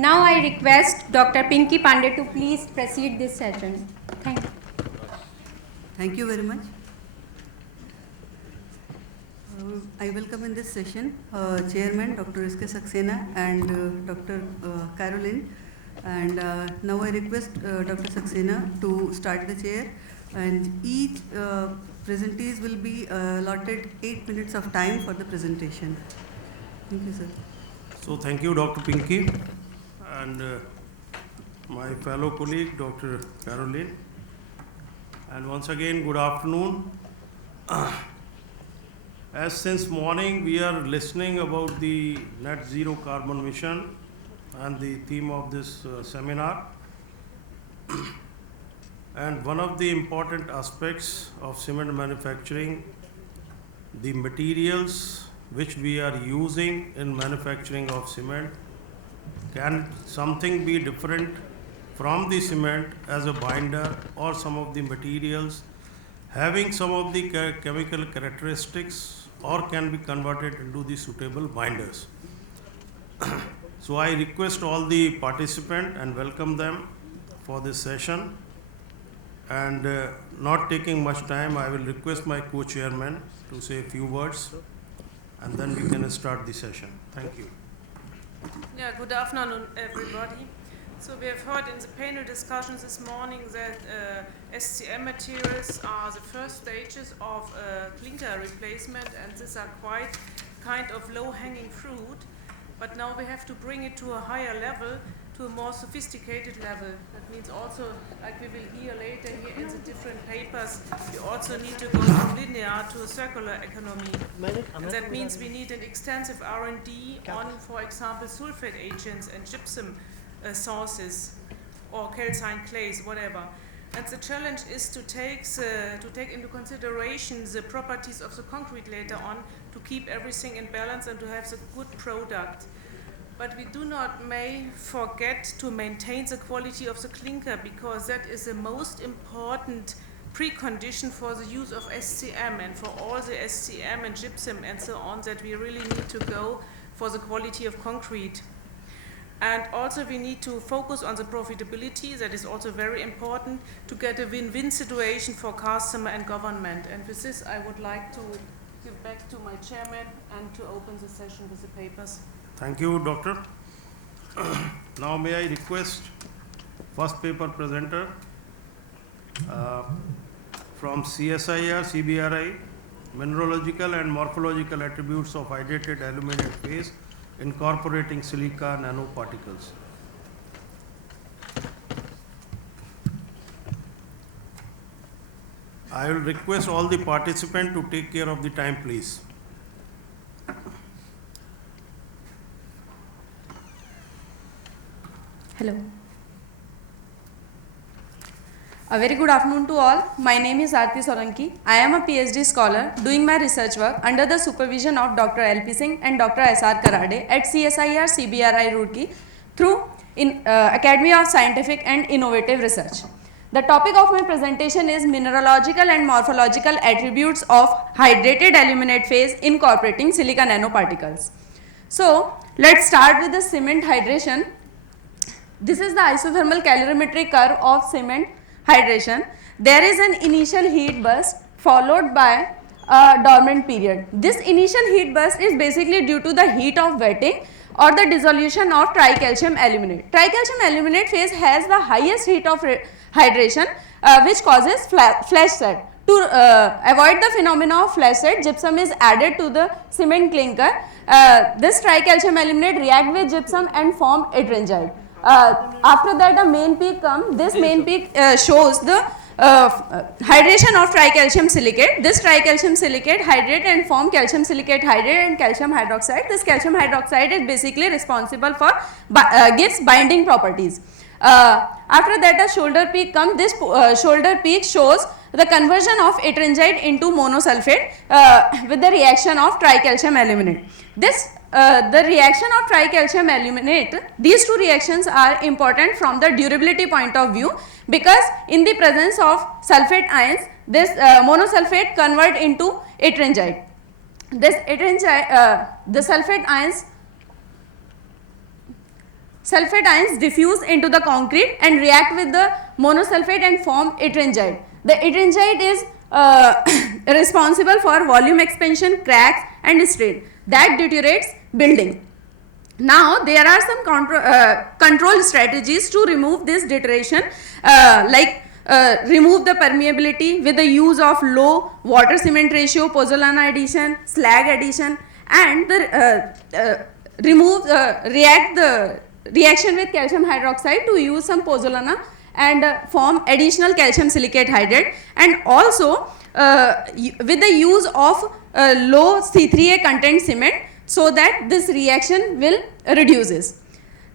Now I request Dr. Pinky Pandey to please proceed this session. Thank you. Thank you very much. I welcome in this session Chairman Dr. Saxena and Dr. Caroline. And now I request Dr. Saxena to start the chair. And each presentees will be allotted 8 minutes of time for the presentation. Thank you, sir. So thank you, Dr. Pinky, and my fellow colleague, Dr. Caroline. And once again, good afternoon. As since morning we are listening about the net zero carbon mission and the theme of this seminar. And one of the important aspects of cement manufacturing, the materials which we are using in manufacturing of cement, can something be different from the cement as a binder, or some of the materials having some of the chemical characteristics, or can be converted into the suitable binders. So I request all the participants and welcome them for this session. And not taking much time, I will request my co-chairman to say a few words, and then we can start the session. Thank you. Yeah, good afternoon, everybody. So we have heard in the panel discussions this morning that SCM materials are the first stages of clinker replacement, and these are quite kind of low-hanging fruit. But now we have to bring it to a higher level, to a more sophisticated level. That means also, like we will hear later here in the different papers, we also need to go from linear to a circular economy. And that means we need an extensive R&D on, for example, sulfate agents and gypsum sources, or calcine clays, whatever. And the challenge is to take into consideration the properties of the concrete later on, to keep everything in balance and to have the good product. But we do not may forget to maintain the quality of the clinker, because that is the most important precondition for the use of SCM and for all the SCM and gypsum and so on, that we really need to go for the quality of concrete. And also we need to focus on the profitability. That is also very important, to get a win-win situation for customer and government. And with this, I would like to give back to my chairman and to open the session with the papers. Thank you, Doctor. Now may I request first paper presenter from CSIR CBRI, Mineralogical and Morphological Attributes of Hydrated Aluminate Phase Incorporating Silica Nanoparticles. I will request all the participants to take care of the time, please. Hello. A very good afternoon to all. My name is Aarti Solanki. I am a PhD scholar doing my research work under the supervision of Dr. L.P. Singh and Dr. S.R. Karade at CSIR CBRI Roorkee through Academy of Scientific and Innovative Research. The topic of my presentation is mineralogical and morphological attributes of hydrated aluminate phase incorporating silica nanoparticles. So let's start with the cement hydration. This is the isothermal calorimetry curve of cement hydration. There is an initial heat burst followed by a dormant period. This initial heat burst is basically due to the heat of wetting or the dissolution of tricalcium aluminate. Tricalcium aluminate phase has the highest heat of hydration which causes flash set. To avoid the phenomena of flash set, gypsum is added to the cement clinker. This tricalcium aluminate react with gypsum and form ettringite. After that a main peak comes. This main peak shows the hydration of tricalcium silicate. This tricalcium silicate hydrate and form calcium silicate hydrate and calcium hydroxide. This calcium hydroxide is basically responsible for gives binding properties. After that a shoulder peak comes. This shoulder peak shows the conversion of ettringite into monosulfate with the reaction of tricalcium aluminate. The reaction of tricalcium aluminate, these two reactions are important from the durability point of view, because in the presence of sulfate ions, this monosulfate convert into ettringite. This ettringite, the sulfate sulfate ions diffuse into the concrete and react with the monosulfate and form ettringite. The ettringite is responsible for volume expansion, cracks and strain that deteriorates building. Now there are some control strategies to remove this deterioration, like remove the permeability with the use of low water cement ratio, pozzolana addition, slag addition, and the react the reaction with calcium hydroxide to use some pozzolana and form additional calcium silicate hydrate, and also with the use of low C3A content cement, so that this reaction will reduces.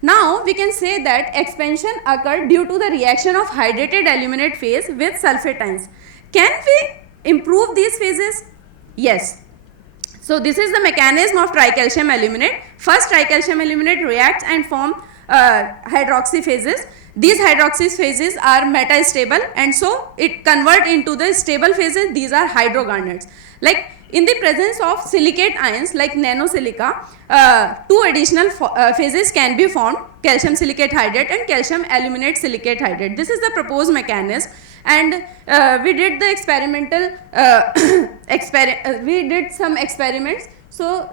Now we can say that expansion occurred due to the reaction of hydrated aluminate phase with sulfate ions. Can we improve these phases? Yes. So this is the mechanism of tricalcium aluminate. First, tricalcium aluminate reacts and form hydroxy phases. These hydroxy phases are metastable, and so it convert into the stable phases. These are hydrogarnets. Like in the presence of silicate ions like nanosilica, two additional phases can be formed: calcium silicate hydrate and calcium aluminate silicate hydrate. This is the proposed mechanism, and we did the experimental we did some experiments. So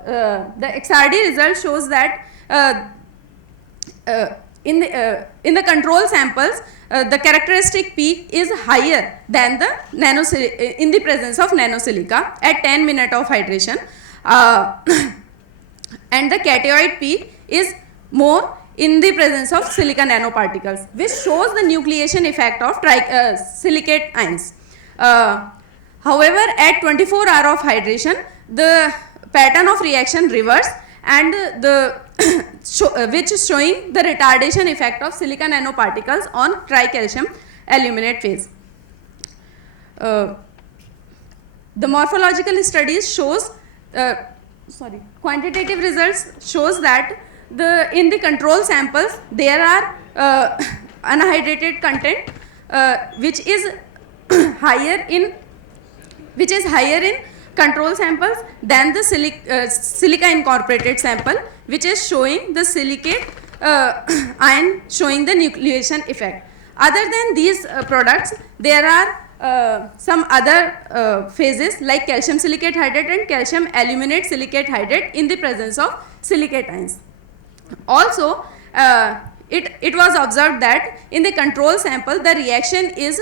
the XRD result shows that in the control samples, the characteristic peak is higher than the in the presence of nanosilica at 10 minutes of hydration, and the cationic peak is more in the presence of silica nanoparticles, which shows the nucleation effect of silicate ions. However, at 24 hours of hydration, the pattern of reaction reverse, and the which is showing the retardation effect of silica nanoparticles on tricalcium aluminate phase. The morphological studies shows quantitative results shows that in the control samples there are anhydrated content which is higher in control samples than the silica incorporated sample, which is showing the silicate ion showing the nucleation effect. Other than these products, there are some other phases like calcium silicate hydrate and calcium aluminate silicate hydrate in the presence of silicate ions. Also, it was observed that in the control sample the reaction is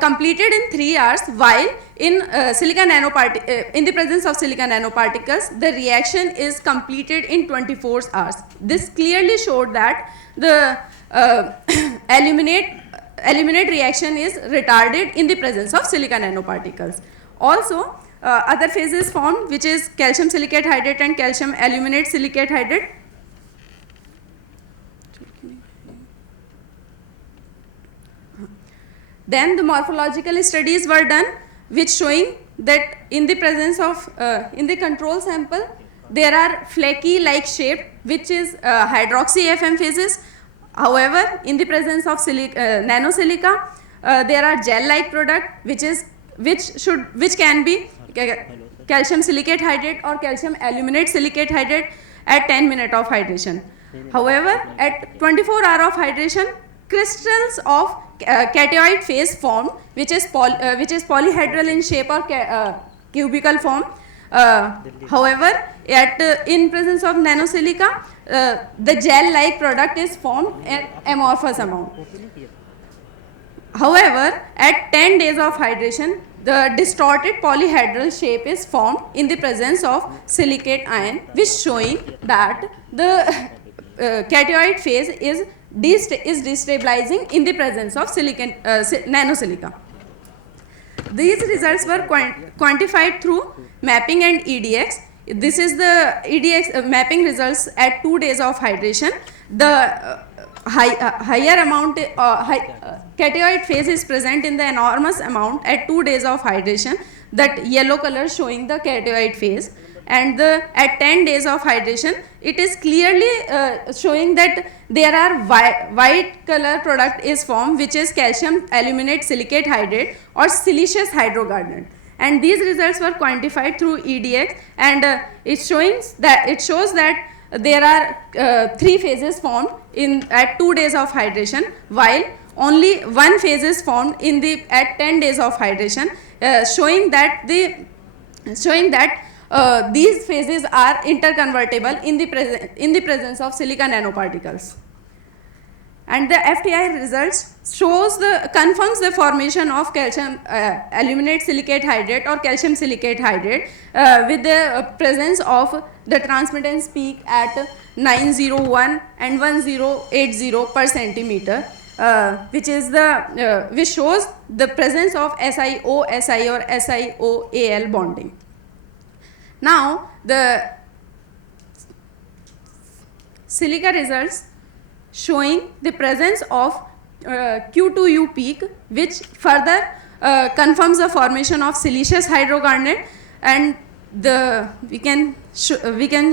completed in 3 hours, while in in the presence of silica nanoparticles the reaction is completed in 24 hours. This clearly showed that the aluminate reaction is retarded in the presence of silica nanoparticles. Also, other phases formed, which is calcium silicate hydrate and calcium aluminate silicate hydrate. Then the morphological studies were done, which showing that in the presence of in the control sample there are flaky like shape, which is hydroxy FM phases. However, in the presence of nanosilica there are gel like product which can be calcium silicate hydrate or calcium aluminate silicate hydrate at 10 minutes of hydration. However, at 24 hours of hydration, crystals of cationic phase formed, which is polyhedral in shape or cubical form. However, in presence of nanosilica, the gel-like product is formed at amorphous amount. However, at 10 days of hydration, the distorted polyhedral shape is formed in the presence of silicate ion, which showing that the cationic phase is destabilizing in the presence of nanosilica. These results were quantified through mapping and EDX. This is the EDX mapping results at 2 days of hydration. The higher amount cationic phase is present in the enormous amount at 2 days of hydration. That yellow color showing the cationic phase, and at 10 days of hydration it is clearly showing that there are white color product is formed, which is calcium aluminate silicate hydrate or siliceous hydrogarnet, and these results were quantified through EDX, and it shows that there are 3 phases formed at 2 days of hydration, while only 1 phase is formed at 10 days of hydration, showing that these phases are interconvertible in the presence of silica nanoparticles. And the FTI results confirms the formation of calcium aluminate silicate hydrate or calcium silicate hydrate with the presence of the transmittance peak at 901 and 1080 per centimeter, which shows the presence of SiO-Si or SiO-Al bonding. Now the silica results showing the presence of Q2U peak, which further confirms the formation of siliceous hydrogarnet, and we can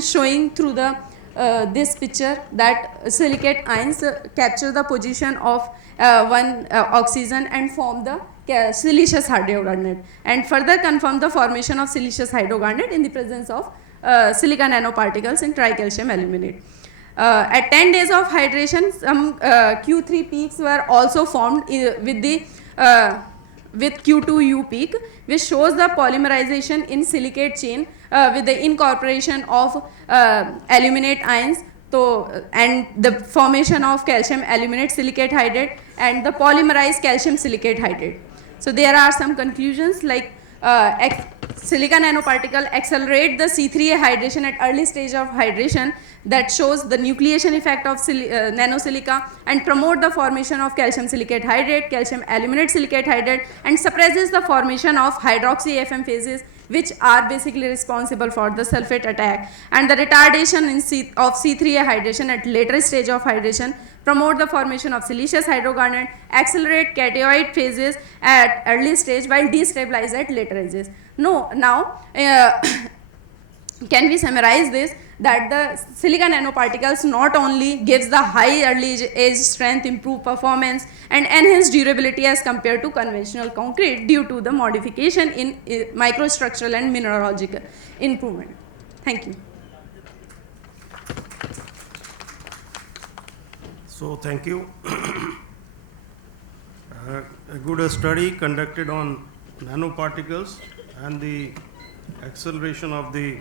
showing through the this picture that silicate ions capture the position of one oxygen and form the siliceous hydrogarnet, and further confirm the formation of siliceous hydrogarnet in the presence of silica nanoparticles in tricalcium aluminate. At 10 days of hydration, some Q3 peaks were also formed with Q2U peak, which shows the polymerization in silicate chain with the incorporation of aluminate ions, and the formation of calcium aluminate silicate hydrate and the polymerized calcium silicate hydrate. So there are some conclusions like silica nanoparticle accelerate the C3A hydration at early stage of hydration, that shows the nucleation effect of nanosilica, and promote the formation of calcium silicate hydrate, calcium aluminate silicate hydrate, and suppresses the formation of hydroxy AFM phases, which are basically responsible for the sulfate attack, and the retardation of C3A hydration at later stage of hydration, promote the formation of siliceous hydrogarnet, accelerate cationic phases at early stage while destabilize at later ages. Now can we summarize this, that the silica nanoparticles not only gives the high early age strength, improved performance, and enhanced durability as compared to conventional concrete due to the modification in microstructural and mineralogical improvement. Thank you. So thank you. A good study conducted on nanoparticles and the acceleration of the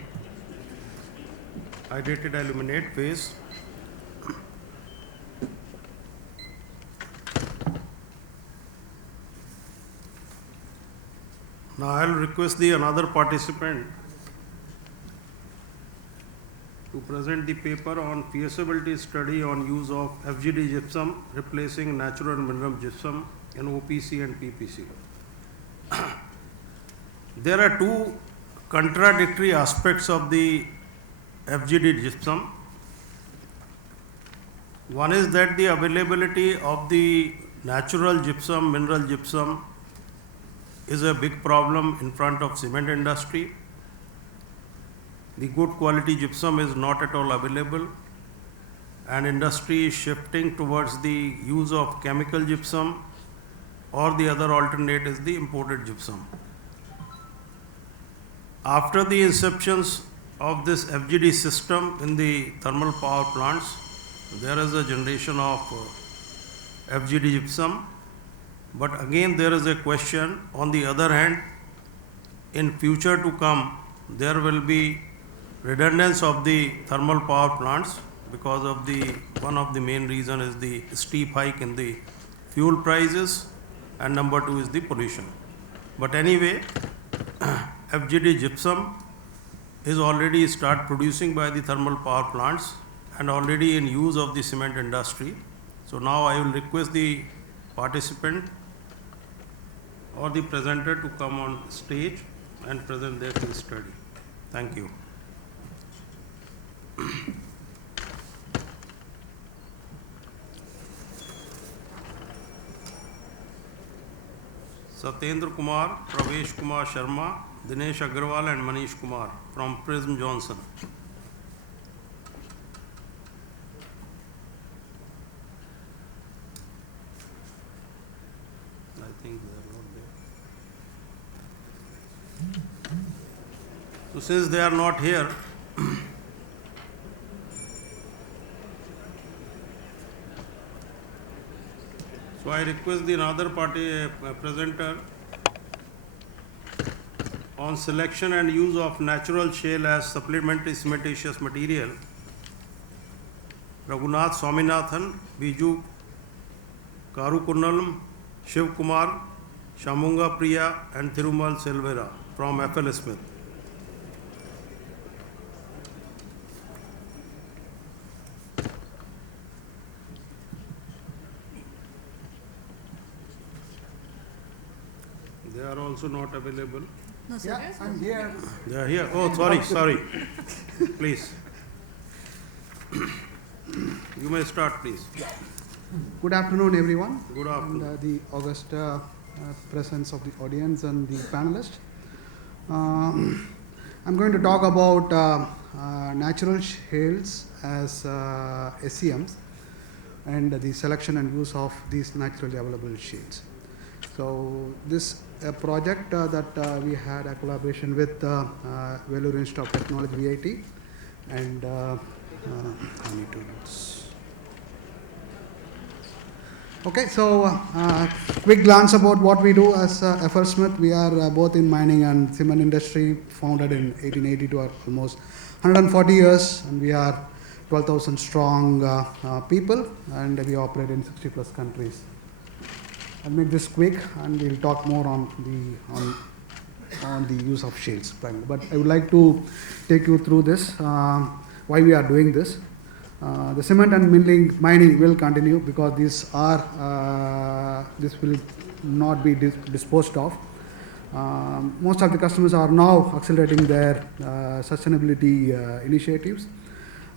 hydrated aluminate phase. Now I will request another participant to present the paper on feasibility study on use of FGD gypsum replacing natural mineral gypsum in OPC and PPC. There are two contradictory aspects of the FGD gypsum. One is that the availability of the natural gypsum, mineral gypsum is a big problem in front of cement industry. The good quality gypsum is not at all available, and industry is shifting towards the use of chemical gypsum, or the other alternate is the imported gypsum. After the inceptions of this FGD system in the thermal power plants, there is a generation of FGD gypsum, but again there is a question. On the other hand, in future to come, there will be redundance of the thermal power plants because of one of the main reason is the steep hike in the fuel prices, and number two is the pollution. But anyway, FGD gypsum is already start producing by the thermal power plants and already in use of the cement industry. So now I will request the participant or the presenter to come on stage and present their case study. Thank you. Satyendra Kumar, Pravesh Kumar Sharma, Dinesh Agarwal and Manish Kumar from Prism Johnson. I think they are not there. So since they are not here, So I request the another party presenter on selection and use of natural shale as supplementary cementitious material. Raghunath Swaminathan, Biju Karukunnalam, Shiv Kumar, Shamunga Priya and Thirumal Silvera from FL Smith. They are also not available. No, sir. Yeah, I'm here. They are here. Oh, sorry. Please. You may start, please. Good afternoon, everyone. Good afternoon. And the august presence of the audience and the panelists. I'm going to talk about natural shales as SCMs and the selection and use of these naturally available shales. So this project that we had a collaboration with Vellore Institute of Technology, VIT, and I need to notes. Okay, so quick glance about what we do as FL Smith. We are both in mining and cement industry, founded in 1882, almost 140 years, and we are 12,000 strong people, and we operate in 60 plus countries. I'll make this quick, and we'll talk more on the use of shales primarily. But I would like to take you through this, why we are doing this. The cement and mining will continue because these are this will not be disposed of. Most of the customers are now accelerating their sustainability initiatives.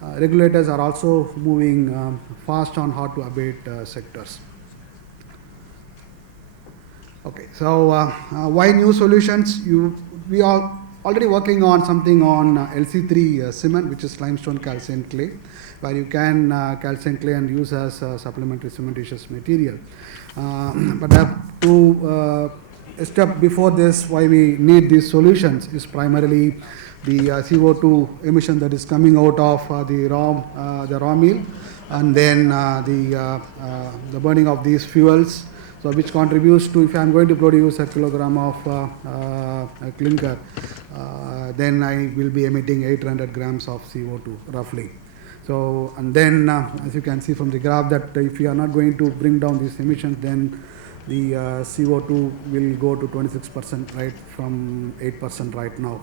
Regulators are also moving fast on how to abate sectors. Okay, so why new solutions? We are already working on something on LC3 cement, which is limestone calcine clay, where you can calcine clay and use as supplementary cementitious material. But a step before this, why we need these solutions is primarily the CO2 emission that is coming out of the raw meal, and then the burning of these fuels. So which contributes to, if I am going to produce a kilogram of clinker, then I will be emitting 800 grams of CO2 roughly. So, and then as you can see from the graph that if we are not going to bring down these emissions, then the CO2 will go to 26%, right, from 8% right now.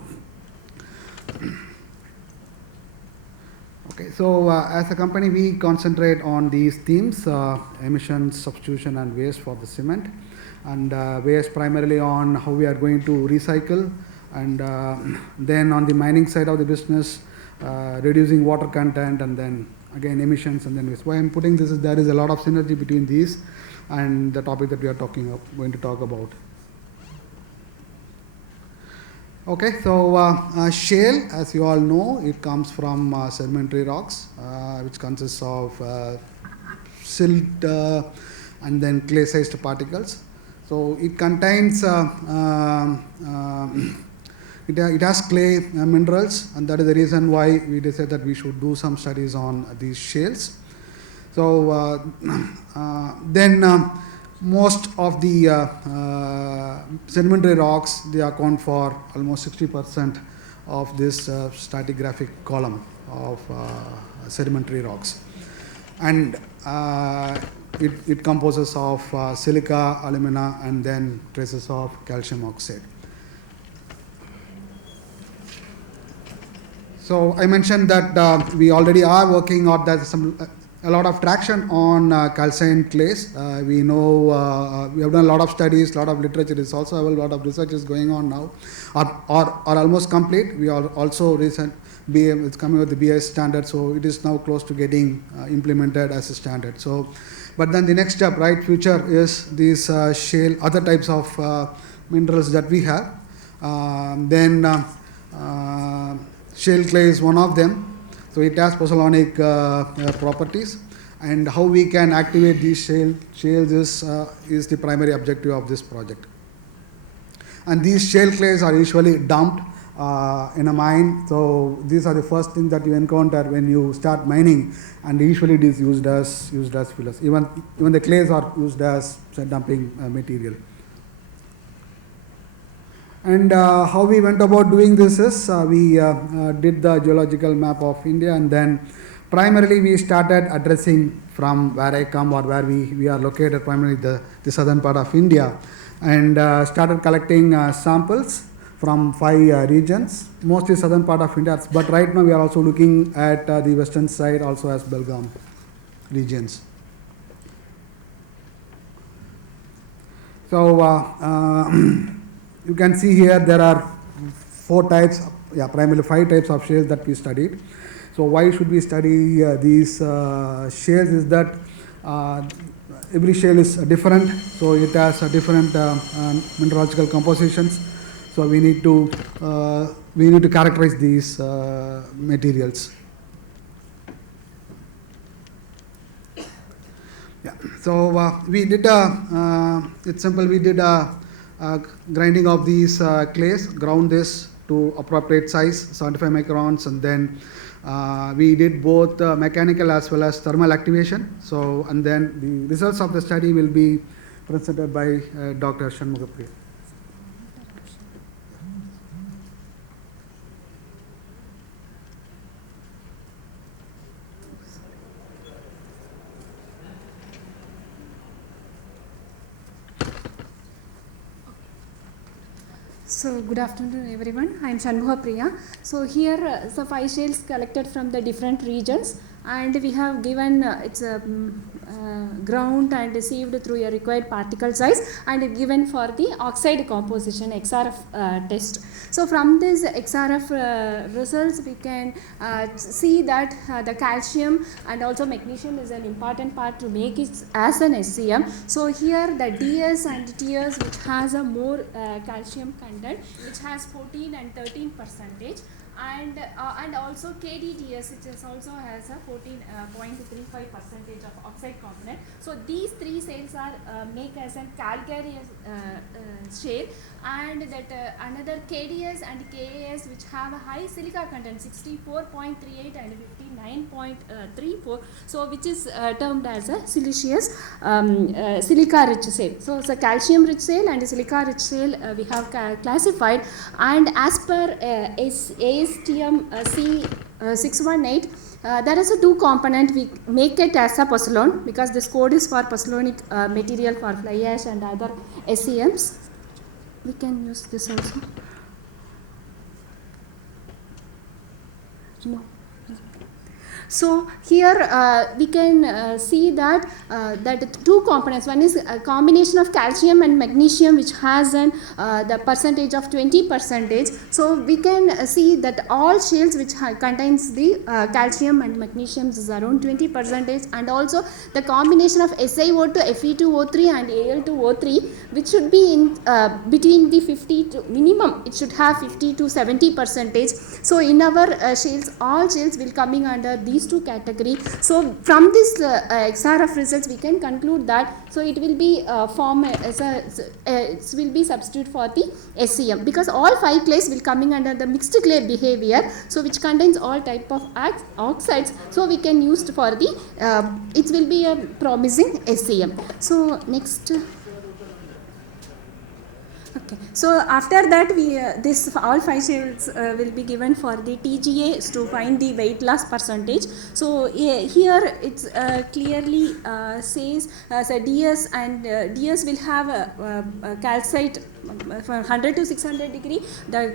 Okay, so as a company, we concentrate on these themes: emissions, substitution, and waste for the cement, and waste primarily on how we are going to recycle, and then on the mining side of the business, reducing water content, and then again emissions, and then waste. Why I'm putting this is there is a lot of synergy between these and the topic that we are going to talk about. Okay, so shale, as you all know, it comes from sedimentary rocks, which consists of silt and then clay-sized particles. So it contains, it has clay minerals, and that is the reason why we decided that we should do some studies on these shales. So then most of the sedimentary rocks, they account for almost 60% of this stratigraphic column of sedimentary rocks, and it composes of silica, alumina, and then traces of calcium oxide. So I mentioned that we already are working on that. A lot of traction on calcine clays. We know we have done a lot of studies, a lot of literature is also a lot of research is going on now, are almost complete. We are also it's coming with the BIS standard, so it is now close to getting implemented as a standard. So, but then the next step, right, future is these shale, other types of minerals that we have. Then shale clay is one of them. So it has pozzolanic properties, and how we can activate these shales is the primary objective of this project. And these shale clays are usually dumped in a mine. So these are the first things that you encounter when you start mining, and usually it is used as fillers. Even the clays are used as dumping material. And how we went about doing this is we did the geological map of India, and then primarily we started addressing from where I come or where we are located, primarily the southern part of India, and started collecting samples from 5 regions, mostly southern part of India. But right now we are also looking at the western side also as Belgaum regions. So you can see here there are 4 types, primarily 5 types of shales that we studied. So why should we study these shales is that every shale is different, so it has different mineralogical compositions. So we need to characterize these materials. So we did it's simple. We did grinding of these clays, ground this to appropriate size, 75 microns, and then we did both mechanical as well as thermal activation. So, and then the results of the study will be presented by Dr. Shanmugapriya. So good afternoon everyone, I am Shanmuga Priya. So here the 5 shales collected from the different regions, and we have given its ground and received through a required particle size and given for the oxide composition XRF test. So from this XRF results we can see that the calcium and also magnesium is an important part to make it as an SCM. So here the DS and TS which has a more calcium content, which has 14 and 13%, and also KDTS, which also has a 14.35% of oxide component. So these 3 shales are make as a calcareous shale, and that another KDS and KAS which have a high silica content 64.38 and 59.34, so which is termed as a siliceous silica rich shale. So it's a calcium rich shale and silica rich shale we have classified, and as per ASTM C618 there is a 2 component. We make it as a pozzolana because this code is for pozzolanic material for fly ash and other SCMs. We can use this also. No. So here we can see that that 2 components. One is a combination of calcium and magnesium, which has an the percentage of 20%. So we can see that all shales which contains the calcium and magnesium is around 20%, and also the combination of SiO2, Fe2O3 and Al2O3, which should be in between the 50 to minimum. It should have 50 to 70%. So in our shales, all shales will coming under these 2 category. So from this XRF results we can conclude that so it will be form as a it will be substitute for the SCM, because all 5 clays will coming under the mixed clay behavior, so which contains all type of oxides, so we can use for the it will be a promising SCM. So next. Okay. So after that we this all 5 shales will be given for the TGA to find the weight loss percentage. So here it's clearly says so DS and DS will have a calcite from 100 to 600 degree. The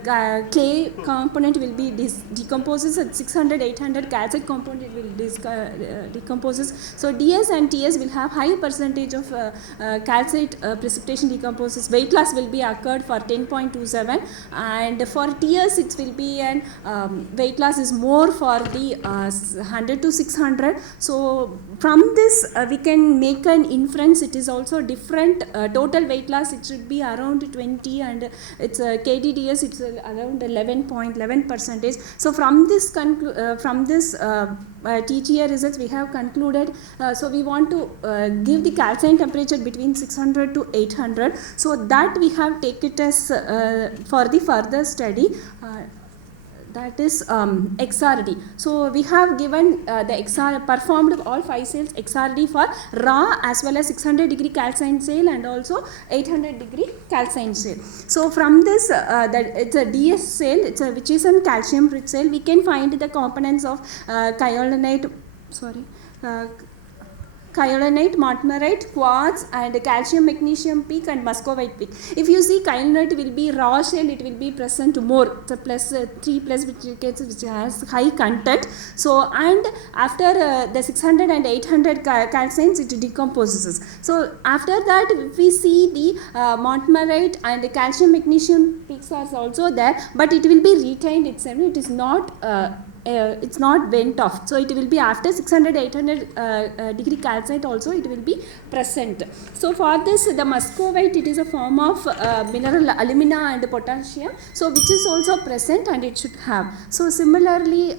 clay component will be decomposes at 600-800. Calcite component will decomposes. So DS and TS will have high percentage of calcite precipitation decomposes. Weight loss will be occurred for 10.27, and for TS it will be an weight loss is more for the 100 to 600. So from this we can make an inference. It is also different total weight loss. It should be around 20, and it's KDDS it's around 11.11%. So from this TGA results we have concluded, so we want to give the calcine temperature between 600 to 800, so that we have taken take it as for the further study. That is XRD. So we have given the XR performed all 5 cells XRD for raw as well as 600 degree calcined cell and also 800 degree calcined cell. So from this, that it's a DS cell, which is a calcium rich cell. We can find the components of kyanite, kyanite, martmarite, quartz and calcium magnesium peak and muscovite peak. If you see kyanite will be raw shell, it will be present more. It's a plus 3 plus which has high content. So and after the 600 and 800 calcines, it decomposes. So after that we see the martmarite and the calcium magnesium peaks are also there, but it will be retained itself. It is not it's not went off. So it will be after 600 800 degree calcite also it will be present. So for this the muscovite, it is a form of mineral alumina and potassium, so which is also present and it should have. So similarly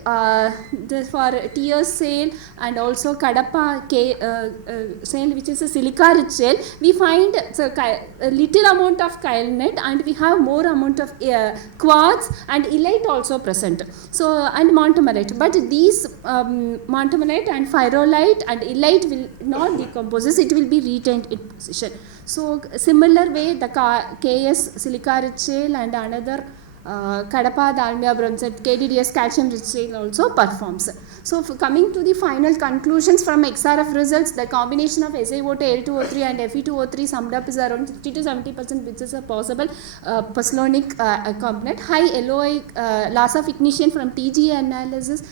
for TS cell and also Kadapa cell, which is a silica rich cell, we find a little amount of kyanite and we have more amount of quartz and illite also present. So and montamerite, but these montamerite and pyrrolite and illite will not decompose, it will be retained in position. So similar way the KS silica rich shale and another Kadapa dalmia bronzite KDDS calcium rich shale also performs. So coming to the final conclusions from XRF results, the combination of SiO2, L2O3 and Fe2O3 summed up is around 60 to 70%, which is a possible pozzolanic component. High LOI loss of ignition from TGA analysis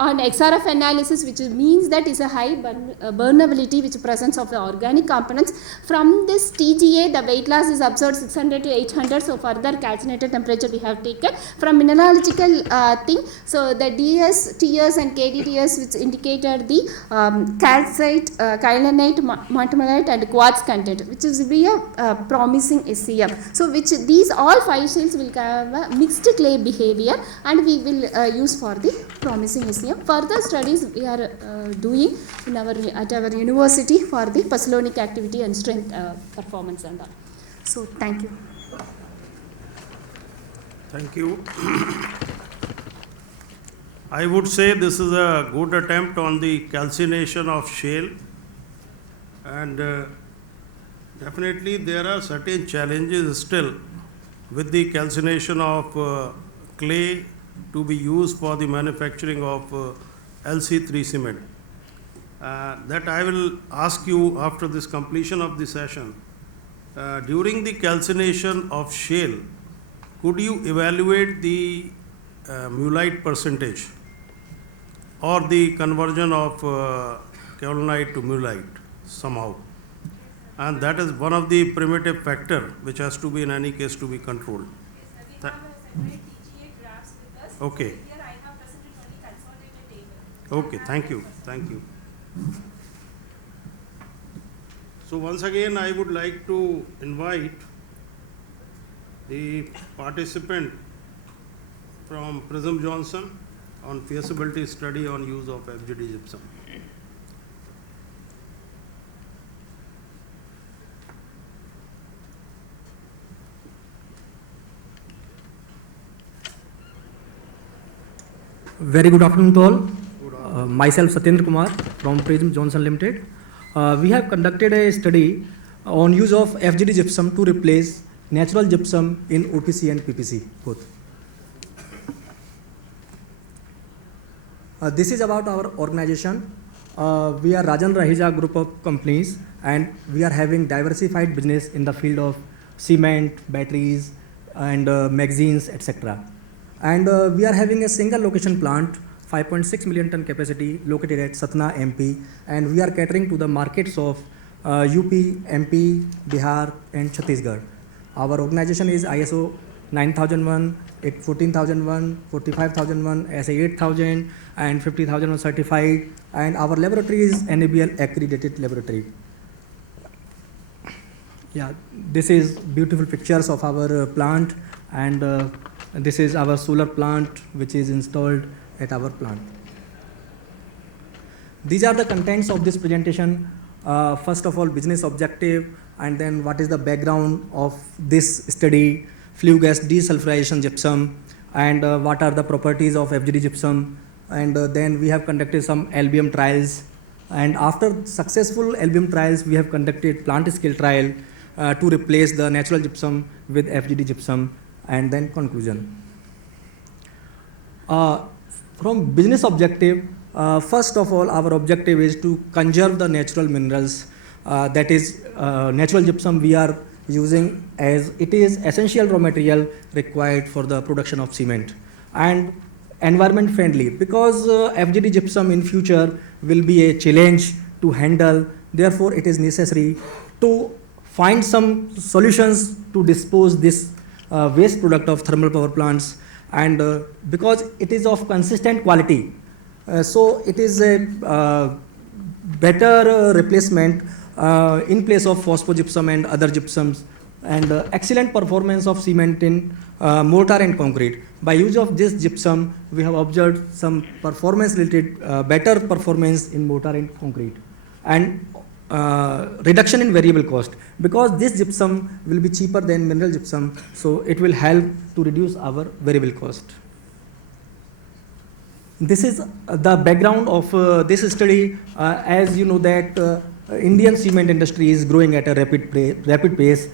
on XRF analysis, which means that is a high burnability which presence of the organic components. From this TGA, the weight loss is observed 600 to 800, so further calcinated temperature we have taken. From mineralogical thing, so the DS, TS and KDTS which indicated the calcite, kyanite, montamerite and quartz content, which is be a promising SCM. So which these all 5 shells will have a mixed clay behavior and we will use for the promising SCM. Further studies we are doing in at our university for the pozzolanic activity and strength performance and all. So thank you. Thank you. I would say this is a good attempt on the calcination of shale, and definitely there are certain challenges still with the calcination of clay to be used for the manufacturing of LC3 cement. That I will ask you after this completion of the session. During the calcination of shale, could you evaluate the mullite percentage or the conversion of kaolinite to mullite somehow? And that is one of the primitive factor which has to be in any case to be controlled. Okay. Here I have presented only consolidated table. Okay, thank you. Thank you. So once again I would like to invite the participant from Prism Johnson on feasibility study on use of FGD gypsum. Very good afternoon to all. Myself Satyendra Kumar from Prism Johnson Limited. We have conducted a study on use of FGD gypsum to replace natural gypsum in OPC and PPC both. This is about our organization. We are Rajan Rahija group of companies and we are having diversified business in the field of cement, batteries and magazines, etc. And we are having a single location plant, 5.6 million ton capacity located at Satna, MP, and we are catering to the markets of UP, MP, Bihar and Chhattisgarh. Our organization is ISO 9001, 14001, 45001, SA 8000 and 50001 certified, and our laboratory is NABL accredited laboratory. Yeah, this is beautiful pictures of our plant, and this is our solar plant which is installed at our plant. These are the contents of this presentation. First of all, business objective, and then what is the background of this study, flue gas desulfurization gypsum, and what are the properties of FGD gypsum, and then we have conducted some LBM trials, and after successful LBM trials we have conducted plant scale trial to replace the natural gypsum with FGD gypsum, and then conclusion. From business objective, first of all, our objective is to conserve the natural minerals. That is, natural gypsum we are using as it is essential raw material required for the production of cement, and environment friendly, because FGD gypsum in future will be a challenge to handle. Therefore, it is necessary to find some solutions to dispose this waste product of thermal power plants, and because it is of consistent quality, so it is a better replacement in place of phosphogypsum and other gypsums, and excellent performance of cement in mortar and concrete. By use of this gypsum, we have observed some performance related, better performance in mortar and concrete, and reduction in variable cost, because this gypsum will be cheaper than mineral gypsum, so it will help to reduce our variable cost. This is the background of this study. As you know that Indian cement industry is growing at a rapid pace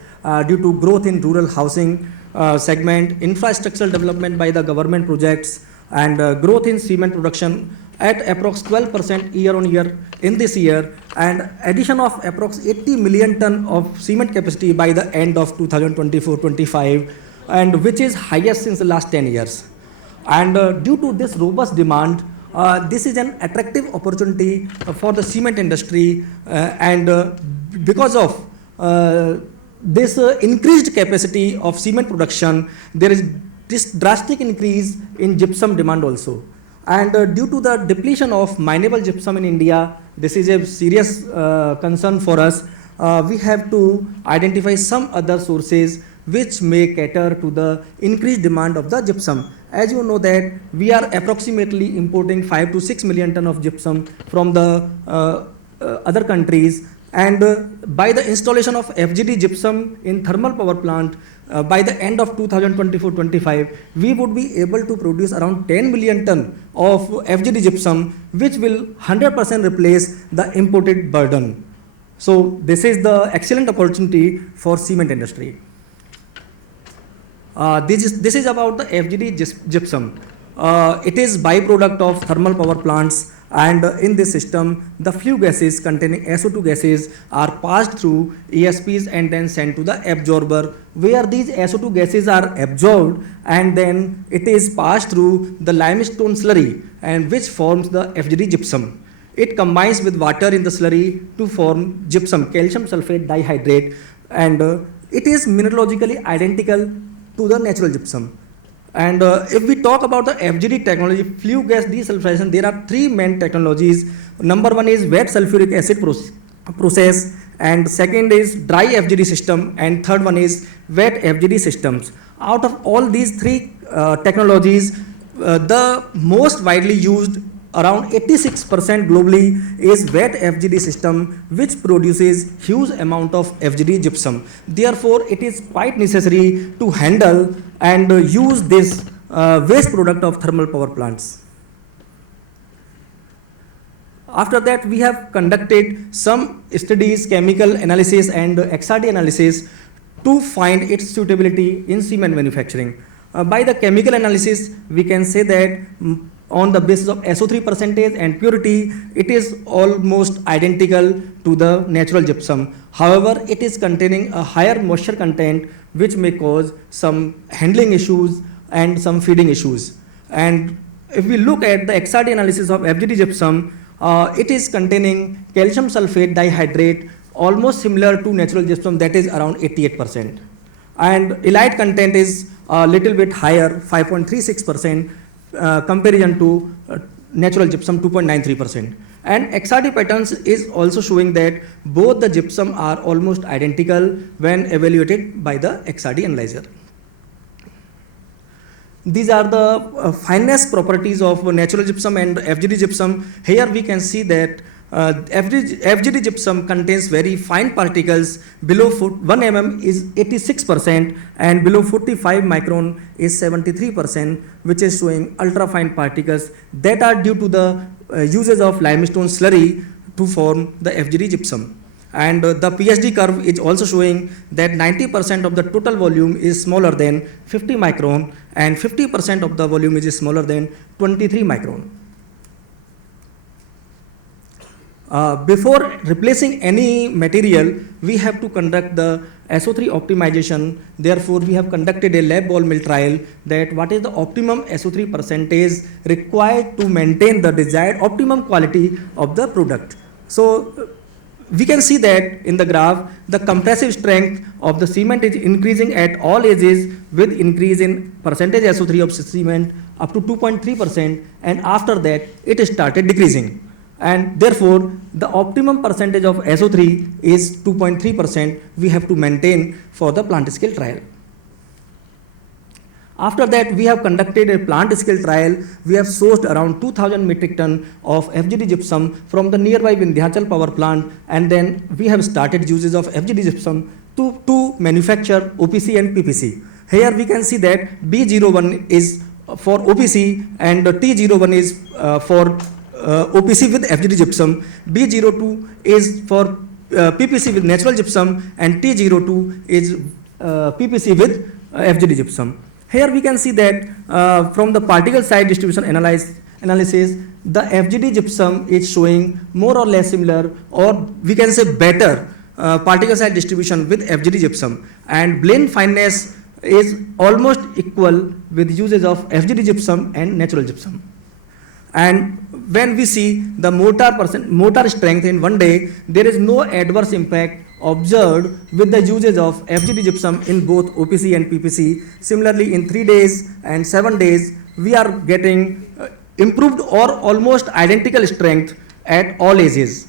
due to growth in rural housing segment, infrastructural development by the government projects, and growth in cement production at approx 12% year on year in this year, and addition of approx 80 million ton of cement capacity by the end of 2024-25, and which is highest since the last 10 years. And due to this robust demand, this is an attractive opportunity for the cement industry, and because of this increased capacity of cement production, there is this drastic increase in gypsum demand also. And due to the depletion of mineable gypsum in India, this is a serious concern for us. We have to identify some other sources which may cater to the increased demand of the gypsum. As you know that we are approximately importing 5 to 6 million ton of gypsum from the other countries, and by the installation of FGD gypsum in thermal power plant, by the end of 2024-25, we would be able to produce around 10 million ton of FGD gypsum, which will 100% replace the imported burden. So this is the excellent opportunity for cement industry. This is about the FGD gypsum. It is byproduct of thermal power plants, and in this system, the flue gases containing SO2 gases are passed through ESPs and then sent to the absorber, where these SO2 gases are absorbed, and then it is passed through the limestone slurry, and which forms the FGD gypsum. It combines with water in the slurry to form gypsum, calcium sulfate dihydrate, and it is mineralogically identical to the natural gypsum. And if we talk about the FGD technology, flue gas desulfurization, there are three main technologies. Number one is wet sulfuric acid process, and second is dry FGD system, and third one is wet FGD systems. Out of all these three technologies, the most widely used, around 86% globally, is wet FGD system, which produces huge amount of FGD gypsum. Therefore, it is quite necessary to handle and use this waste product of thermal power plants. After that, we have conducted some studies, chemical analysis and XRD analysis to find its suitability in cement manufacturing. By the chemical analysis, we can say that on the basis of SO3 percentage and purity, it is almost identical to the natural gypsum. However, it is containing a higher moisture content, which may cause some handling issues and some feeding issues. And if we look at the XRD analysis of FGD gypsum, it is containing calcium sulfate dihydrate, almost similar to natural gypsum, that is around 88%. And elite content is a little bit higher, 5.36%, comparison to natural gypsum, 2.93%. And XRD patterns is also showing that both the gypsum are almost identical when evaluated by the XRD analyzer. These are the finest properties of natural gypsum and FGD gypsum. Here we can see that FGD gypsum contains very fine particles. Below 1 mm is 86% and below 45 micron is 73%, which is showing ultra fine particles that are due to the uses of limestone slurry to form the FGD gypsum. And the PSD curve is also showing that 90% of the total volume is smaller than 50 micron and 50% of the volume is smaller than 23 micron. Before replacing any material, we have to conduct the SO3 optimization. Therefore, we have conducted a lab ball mill trial that what is the optimum SO3 percentage required to maintain the desired optimum quality of the product. So, we can see that in the graph, the compressive strength of the cement is increasing at all ages with increase in percentage SO3 of cement up to 2.3%, and after that it started decreasing. And therefore, the optimum percentage of SO3 is 2.3% we have to maintain for the plant scale trial. After that, we have conducted a plant scale trial. We have sourced around 2000 metric ton of FGD gypsum from the nearby Vindhyachal power plant, and then we have started uses of FGD gypsum to manufacture OPC and PPC. Here we can see that B01 is for OPC and T01 is for OPC with FGD gypsum, B02 is for PPC with natural gypsum, and T02 is PPC with FGD gypsum. Here we can see that from the particle side distribution analysis, the FGD gypsum is showing more or less similar, or we can say better particle side distribution with FGD gypsum, and blend fineness is almost equal with uses of FGD gypsum and natural gypsum. And when we see the mortar strength in one day, there is no adverse impact observed with the uses of FGD gypsum in both OPC and PPC. Similarly, in 3 days and 7 days, we are getting improved or almost identical strength at all ages.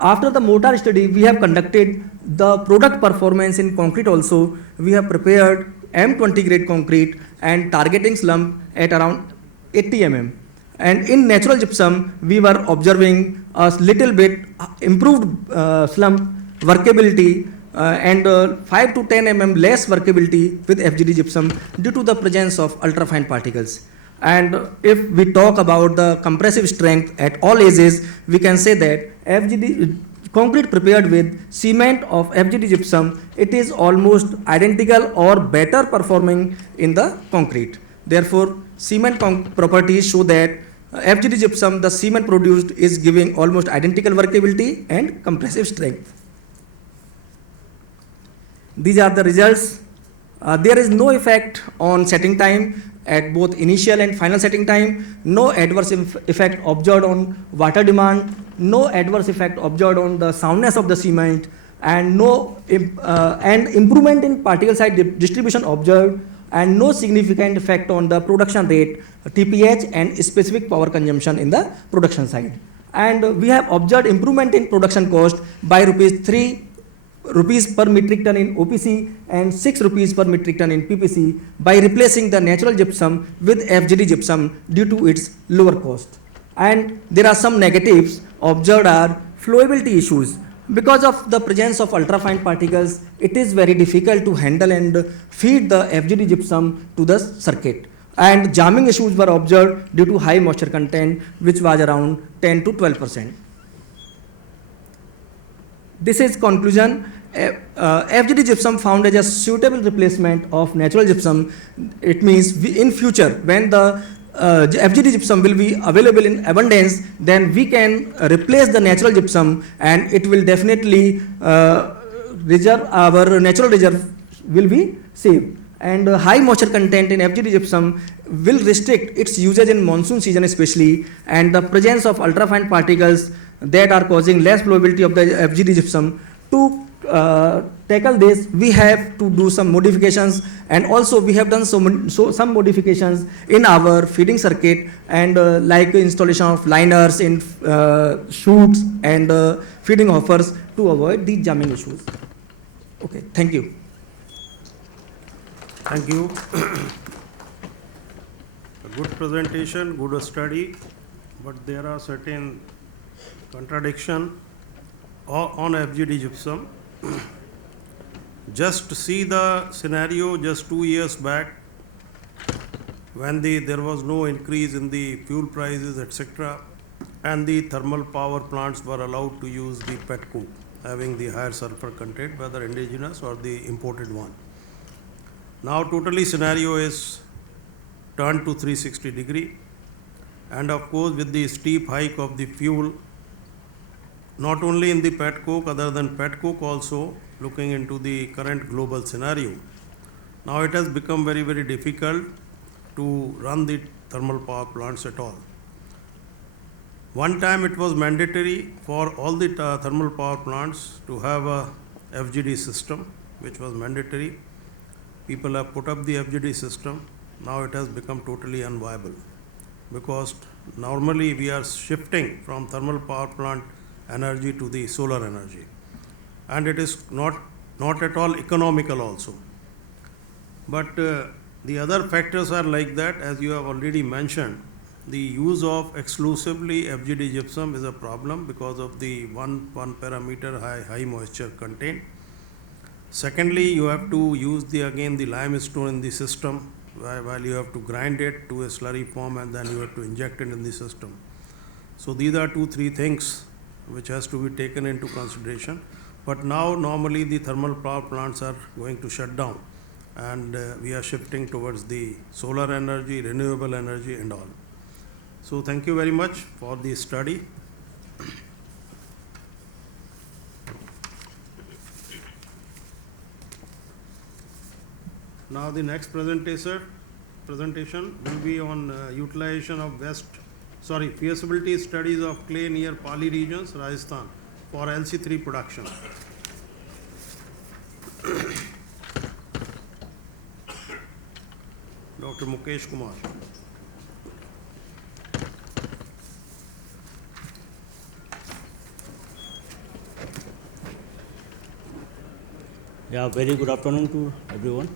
After the mortar study, we have conducted the product performance in concrete also. We have prepared M20 grade concrete and targeting slump at around 80 mm. And in natural gypsum, we were observing a little bit improved slump workability and 5 to 10 mm less workability with FGD gypsum due to the presence of ultrafine particles. And if we talk about the compressive strength at all ages, we can say that FGD concrete prepared with cement of FGD gypsum, it is almost identical or better performing in the concrete. Therefore, cement properties show that FGD gypsum, the cement produced, is giving almost identical workability and compressive strength. These are the results. There is no effect on setting time at both initial and final setting time, no adverse effect observed on water demand, no adverse effect observed on the soundness of the cement, and no and improvement in particle side distribution observed, and no significant effect on the production rate, TPH, and specific power consumption in the production side. And we have observed improvement in production cost by ₹3 per metric ton in OPC and ₹6 per metric ton in PPC by replacing the natural gypsum with FGD gypsum due to its lower cost. And there are some negatives observed are flowability issues. Because of the presence of ultrafine particles, it is very difficult to handle and feed the FGD gypsum to the circuit. And jamming issues were observed due to high moisture content, which was around 10 to 12%. This is conclusion. FGD gypsum found as a suitable replacement of natural gypsum. It means in future, when the FGD gypsum will be available in abundance, then we can replace the natural gypsum, and it will definitely reserve, our natural reserve will be saved. And high moisture content in FGD gypsum will restrict its usage in monsoon season especially, and the presence of ultrafine particles that are causing less flowability of the FGD gypsum. To tackle this, we have to do some modifications, and also we have done some modifications in our feeding circuit, and like installation of liners in chutes and feeding hoppers to avoid these jamming issues. Okay, thank you. Thank you. good presentation, good study, but there are certain contradiction on FGD gypsum. Just see the scenario just 2 years back when there was no increase in the fuel prices, etc., and the thermal power plants were allowed to use the pet coke having the higher sulfur content, whether indigenous or the imported one. Now totally scenario is turned to 360 degree, and of course with the steep hike of the fuel, not only in the pet coke, other than pet coke also, looking into the current global scenario, now it has become very, very difficult to run the thermal power plants at all. One time it was mandatory for all the thermal power plants to have a FGD system, which was mandatory. People have put up the FGD system. Now it has become totally unviable, because normally we are shifting from thermal power plant energy to the solar energy, and it is not at all economical also. But the other factors are like that, as you have already mentioned. The use of exclusively FGD gypsum is a problem because of the one parameter high moisture content. Secondly, you have to use the limestone in the system, while you have to grind it to a slurry form and then you have to inject it in the system. So these are 2-3 things which has to be taken into consideration. But now normally the thermal power plants are going to shut down, and we are shifting towards the solar energy, renewable energy and all. So thank you very much for the study. Now the next presentation will be on utilization of feasibility studies of clay near Pali regions, Rajasthan, for LC3 production. Dr. Mukesh Kumar. Yeah, very good afternoon to everyone.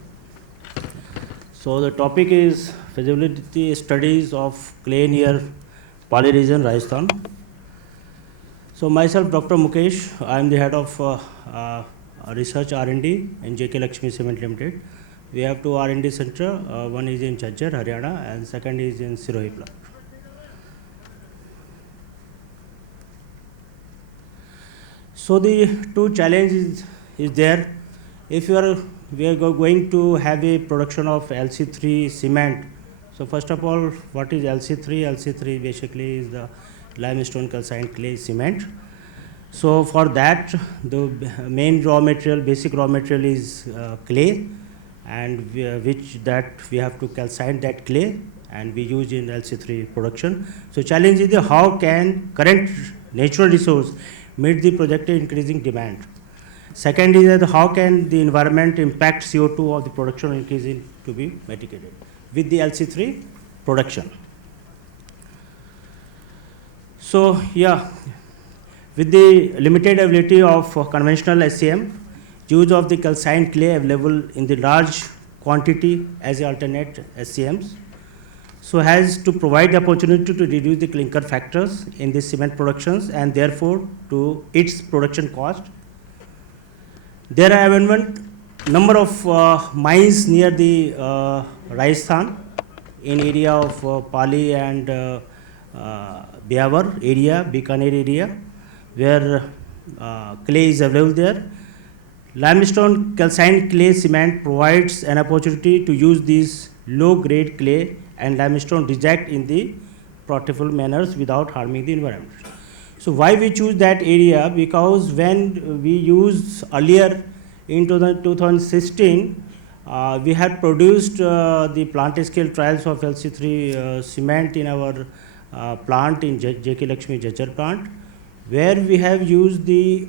So the topic is feasibility studies of clay near Pali region, Rajasthan. So myself, Dr. Mukesh, I am the head of research R&D in JK Lakshmi Cement Limited. We have two R&D center. One is in Jhajjar, Haryana, and second is in Sirohi plant. So the two challenges is there. If we are going to have a production of LC3 cement, so first of all, what is LC3? LC3 basically is the limestone calcined clay cement. So for that, the main raw material, basic raw material is clay, and we have to calcine that clay, and we use in LC3 production. So challenge is how can current natural resource meet the projected increasing demand. Second is that how can the environment impact CO2 of the production increasing to be mitigated with the LC3 production. So yeah, with the limited availability of conventional SCM, use of the calcined clay available in the large quantity as alternate SCMs, so has to provide the opportunity to reduce the clinker factors in the cement productions and therefore to its production cost. There are abundant number of mines near the Rajasthan in area of Pali and Biawar area, Bikaner area, where clay is available there. Limestone calcined clay cement provides an opportunity to use these low grade clay and limestone reject in the profitable manners without harming the environment. So why we choose that area? Because when we used earlier in 2016, we had produced the plant scale trials of LC3 cement in our plant in JK Lakshmi Jhajjar plant, where we have used the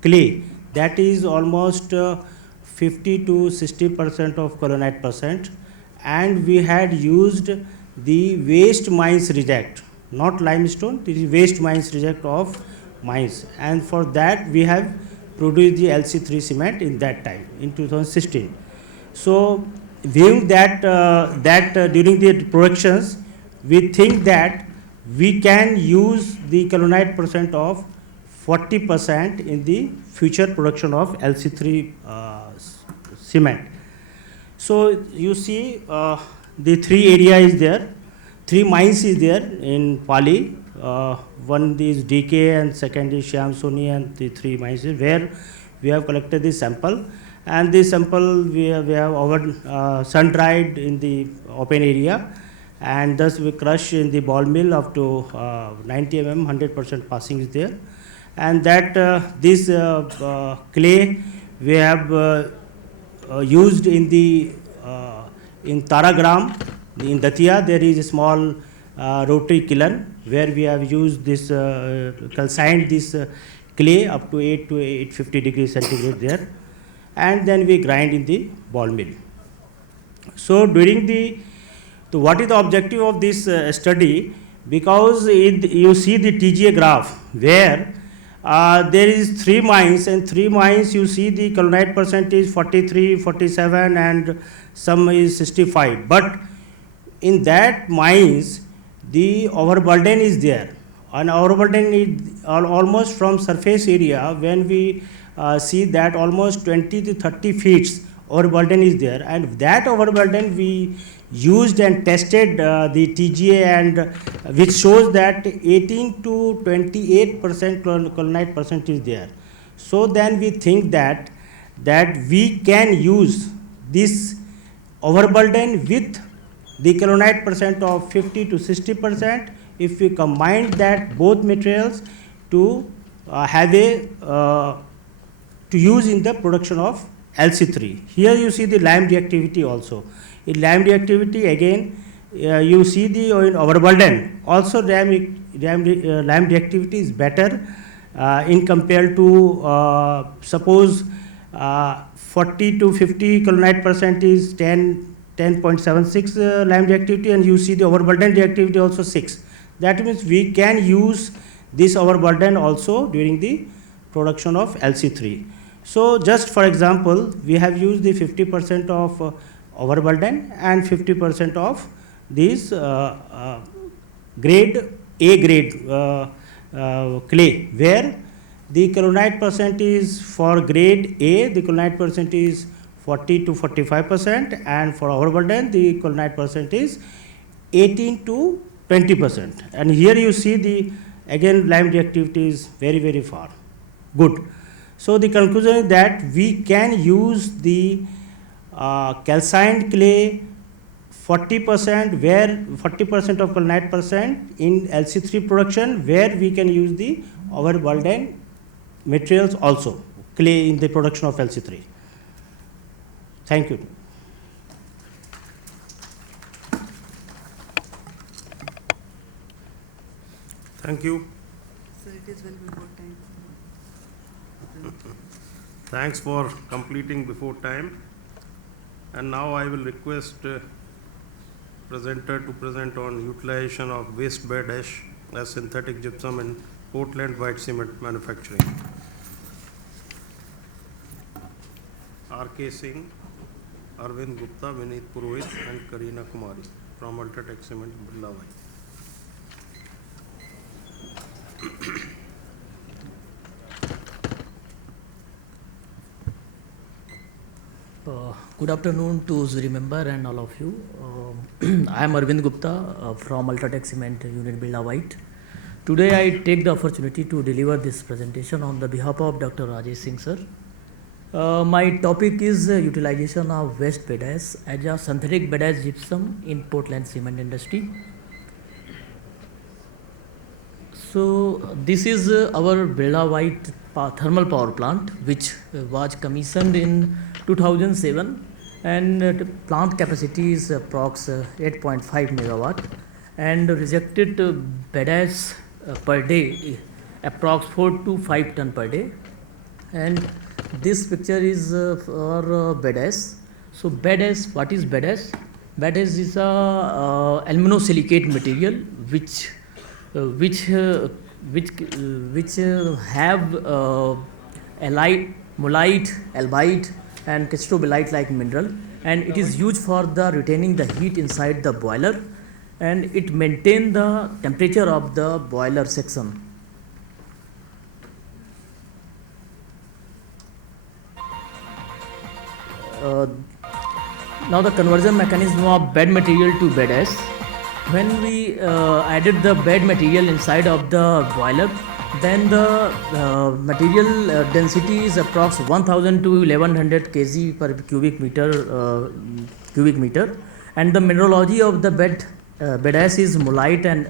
clay that is almost 50 to 60% of colonite percent, and we had used the waste mines reject, not limestone, this is waste mines reject of mines, and for that we have produced the LC3 cement in that time in 2016. So viewing that during the productions, we think that we can use the colonite percent of 40% in the future production of LC3 cement. So you see the three area is there, three mines is there in Pali. One is DK and second is Shyam Soni, and the three mines is where we have collected the sample, and the sample we have over sun dried in the open area, and thus we crush in the ball mill up to 90 mm, 100% passing is there, and that this clay we have used in the in Taragram in Datia. There is a small rotary kiln where we have used this calcined this clay up to 8 to 850 degrees centigrade there, and then we grind in the ball mill. So during the what is the objective of this study? Because you see the TGA graph where there is three mines, and three mines you see the colonite percentage 43, 47 and some is 65. But in that mines the overburden is there, and overburden is almost from surface area. When we see that almost 20 to 30 feet overburden is there, and that overburden we used and tested the TGA, and which shows that 18 to 28% colonite percent is there. So then we think that we can use this overburden with the colonite percent of 50 to 60% if we combine that both materials to have a to use in the production of LC3. Here you see the lime reactivity also. In lime reactivity again you see the overburden. Also lime reactivity is better in compared to suppose 40 to 50 colonite percent is 10.76 lime reactivity, and you see the overburden reactivity also 6. That means we can use this overburden also during the production of LC3. So just for example, we have used the 50% of overburden and 50% of this grade A grade clay, where the colonite percent is for grade A, the colonite percent is 40 to 45%, and for overburden the colonite percent is 18 to 20%. And here you see the again lime reactivity is very far good. So the conclusion is that we can use the calcined clay 40%, where 40% of colonite percent in LC3 production, where we can use the overburden materials also clay in the production of LC3. Thank you. Thank you. So it is well before time. Thanks for completing before time. And now I will request presenter to present on utilization of waste bed ash as synthetic gypsum in Portland white cement manufacturing. R.K. Singh, Arvind Gupta, Vineet Purohit and Kareena Kumari from Ultratech Cement, Birla White. Good afternoon to jury member and all of you. I am Arvind Gupta from Ultratech Cement Unit Birla White. Today I take the opportunity to deliver this presentation on the behalf of Dr. Rajesh Singh sir. My topic is utilization of waste bed ash as a synthetic bed ash gypsum in Portland cement industry. So this is our Birla White thermal power plant, which was commissioned in 2007, and the plant capacity is approx 8.5 megawatt, and rejected bed ash per day approx 4 to 5 ton per day. And this picture is for bed ash. So bed ash, what is bed ash? Bed ash is a aluminosilicate material which have alite, molite, albite and cristobalite like mineral, and it is used for the retaining the heat inside the boiler, and it maintain the temperature of the boiler section. Now the conversion mechanism of bed material to bed ash. When we added the bed material inside of the boiler, then the material density is approx 1000 to 1100 kg per cubic meter, and the mineralogy of the bed ash is mullite, and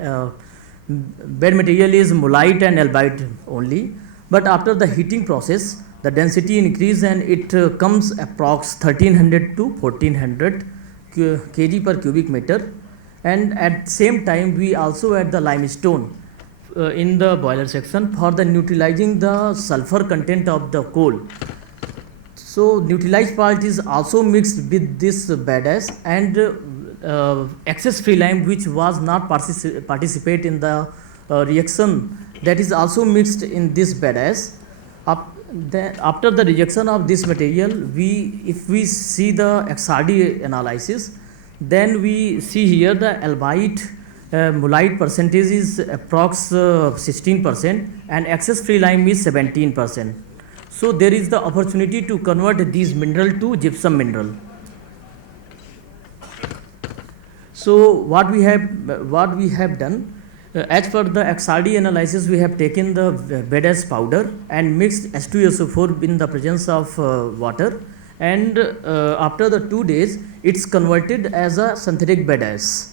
bed material is mullite and albite only. But after the heating process, the density increase and it comes approx 1300 to 1400 kg per cubic meter. And at same time we also add the limestone in the boiler section for the neutralizing the sulfur content of the coal. So neutralized part is also mixed with this bed ash, and excess free lime which was not participate in the reaction, that is also mixed in this bed ash. After the rejection of this material, if we see the XRD analysis, then we see here the albite mullite percentage is approx 16% and excess free lime is 17%. So there is the opportunity to convert these mineral to gypsum mineral. So what we have done, as per the XRD analysis, we have taken the bed ash powder and mixed H2SO4 in the presence of water, and after the 2 days it's converted as a synthetic bed ash,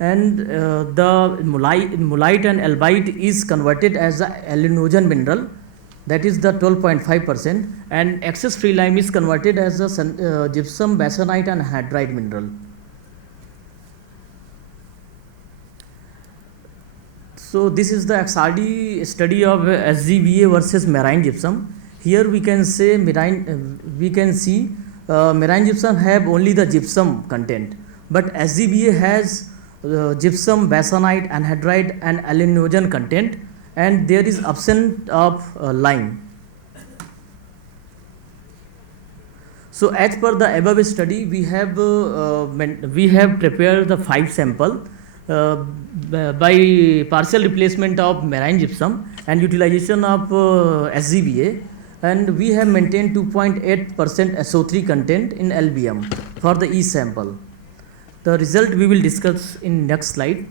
and the mullite and albite is converted as a alinogen mineral, that is the 12.5%, and excess free lime is converted as a gypsum basonite and hydride mineral. So this is the XRD study of SGBA versus marine gypsum. Here we can say marine gypsum have only the gypsum content, but SGBA has gypsum, basonite, anhydride and alinogen content, and there is absent of lime. So as per the above study, we have prepared the 5 sample by partial replacement of marine gypsum and utilization of SGBA, and we have maintained 2.8% SO3 content in LBM for the each sample. The result we will discuss in next slide.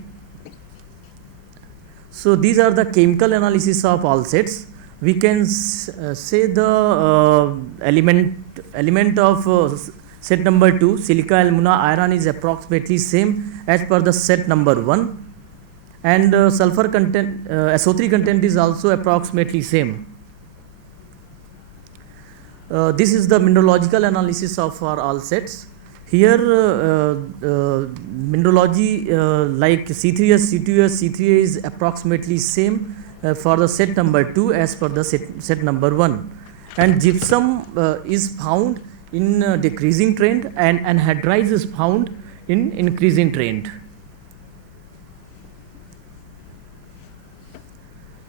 So these are the chemical analysis of all sets. We can say the element of set number 2, silica, alumina, iron is approximately same as per the set number 1, and sulfur content, SO3 content is also approximately same. This is the mineralogical analysis of for all sets. Here mineralogy like C3S, C2S, C3A is approximately same for the set number 2 as per the set number 1, and gypsum is found in decreasing trend, and anhydride is found in increasing trend.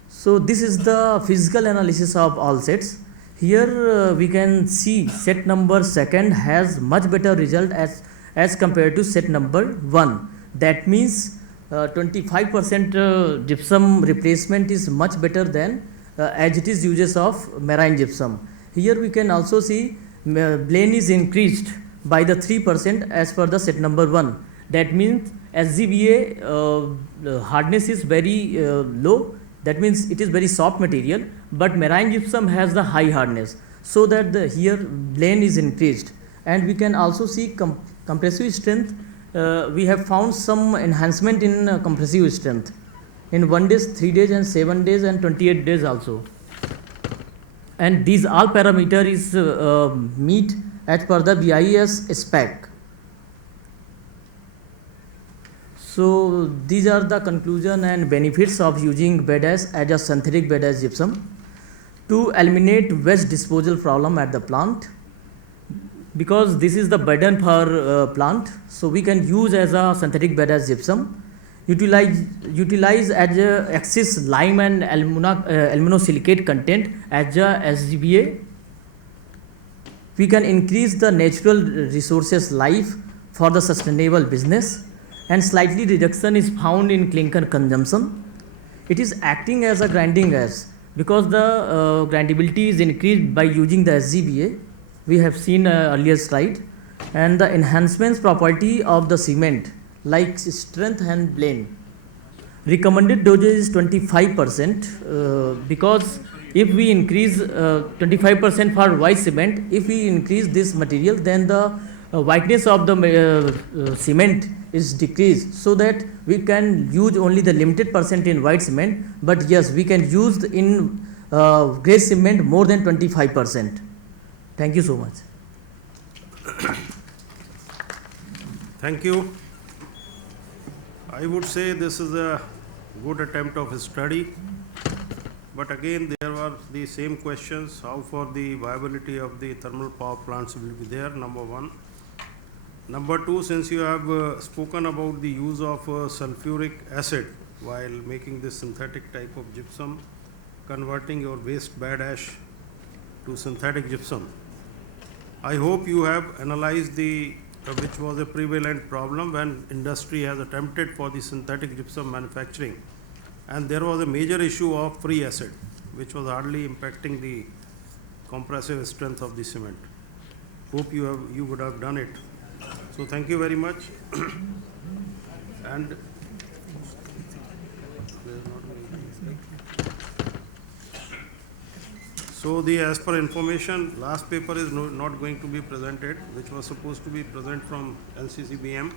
So this is the physical analysis of all sets. Here we can see set number 2 has much better result as compared to set number 1. That means 25% gypsum replacement is much better than as it is uses of marine gypsum. Here we can also see blend is increased by the 3% as per the set number 1. That means SGBA hardness is very low. That means it is very soft material, but marine gypsum has the high hardness, so that here blend is increased. And we can also see compressive strength. We have found some enhancement in compressive strength in 1 day, 3 days and 7 days and 28 days also. And these all parameter is meet as per the BIS spec. So these are the conclusion and benefits of using bed ash as a synthetic bed ash gypsum to eliminate waste disposal problem at the plant, because this is the burden for plant. So we can use as a synthetic bed ash gypsum, utilize as a excess lime and aluminosilicate content as a SGBA. we can increase the natural resources life for the sustainable business, and slightly reduction is found in clinker consumption. It is acting as a grinding gas because the grindability is increased by using the SGBA. We have seen earlier slide, and the enhancements property of the cement like strength and blend. Recommended dosage is 25% because if we increase 25% for white cement, if we increase this material, then the whiteness of the cement is decreased, so that we can use only the limited percent in white cement, but yes, we can use in grey cement more than 25%. Thank you so much. Thank you. I would say this is a good attempt of study, but again there were the same questions. How for the viability of the thermal power plants will be there, number one. Number two, since you have spoken about the use of sulfuric acid while making this synthetic type of gypsum, converting your waste bad ash to synthetic gypsum, I hope you have analyzed the which was a prevalent problem when industry has attempted for the synthetic gypsum manufacturing, and there was a major issue of free acid which was hardly impacting the compressive strength of the cement. Hope you would have done it. So thank you very much. And so the as per information, last paper is not going to be presented, which was supposed to be present from LCCBM,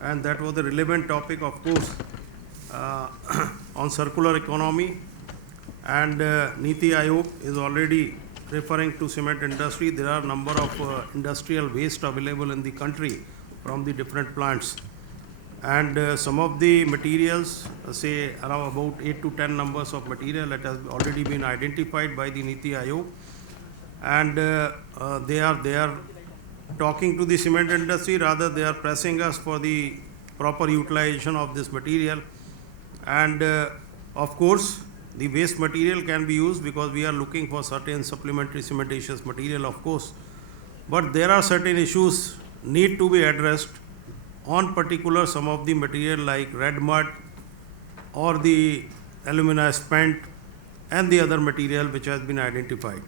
and that was the relevant topic, of course, on circular economy, and Niti Aayog is already referring to cement industry. There are number of industrial waste available in the country from the different plants, and some of the materials, say around about 8 to 10 numbers of material that has already been identified by the Niti Aayog, and they are talking to the cement industry, rather they are pressing us for the proper utilization of this material, and of course the waste material can be used because we are looking for certain supplementary cementitious material, of course, but there are certain issues need to be addressed on particular some of the material like red mud or the alumina spent and the other material which has been identified.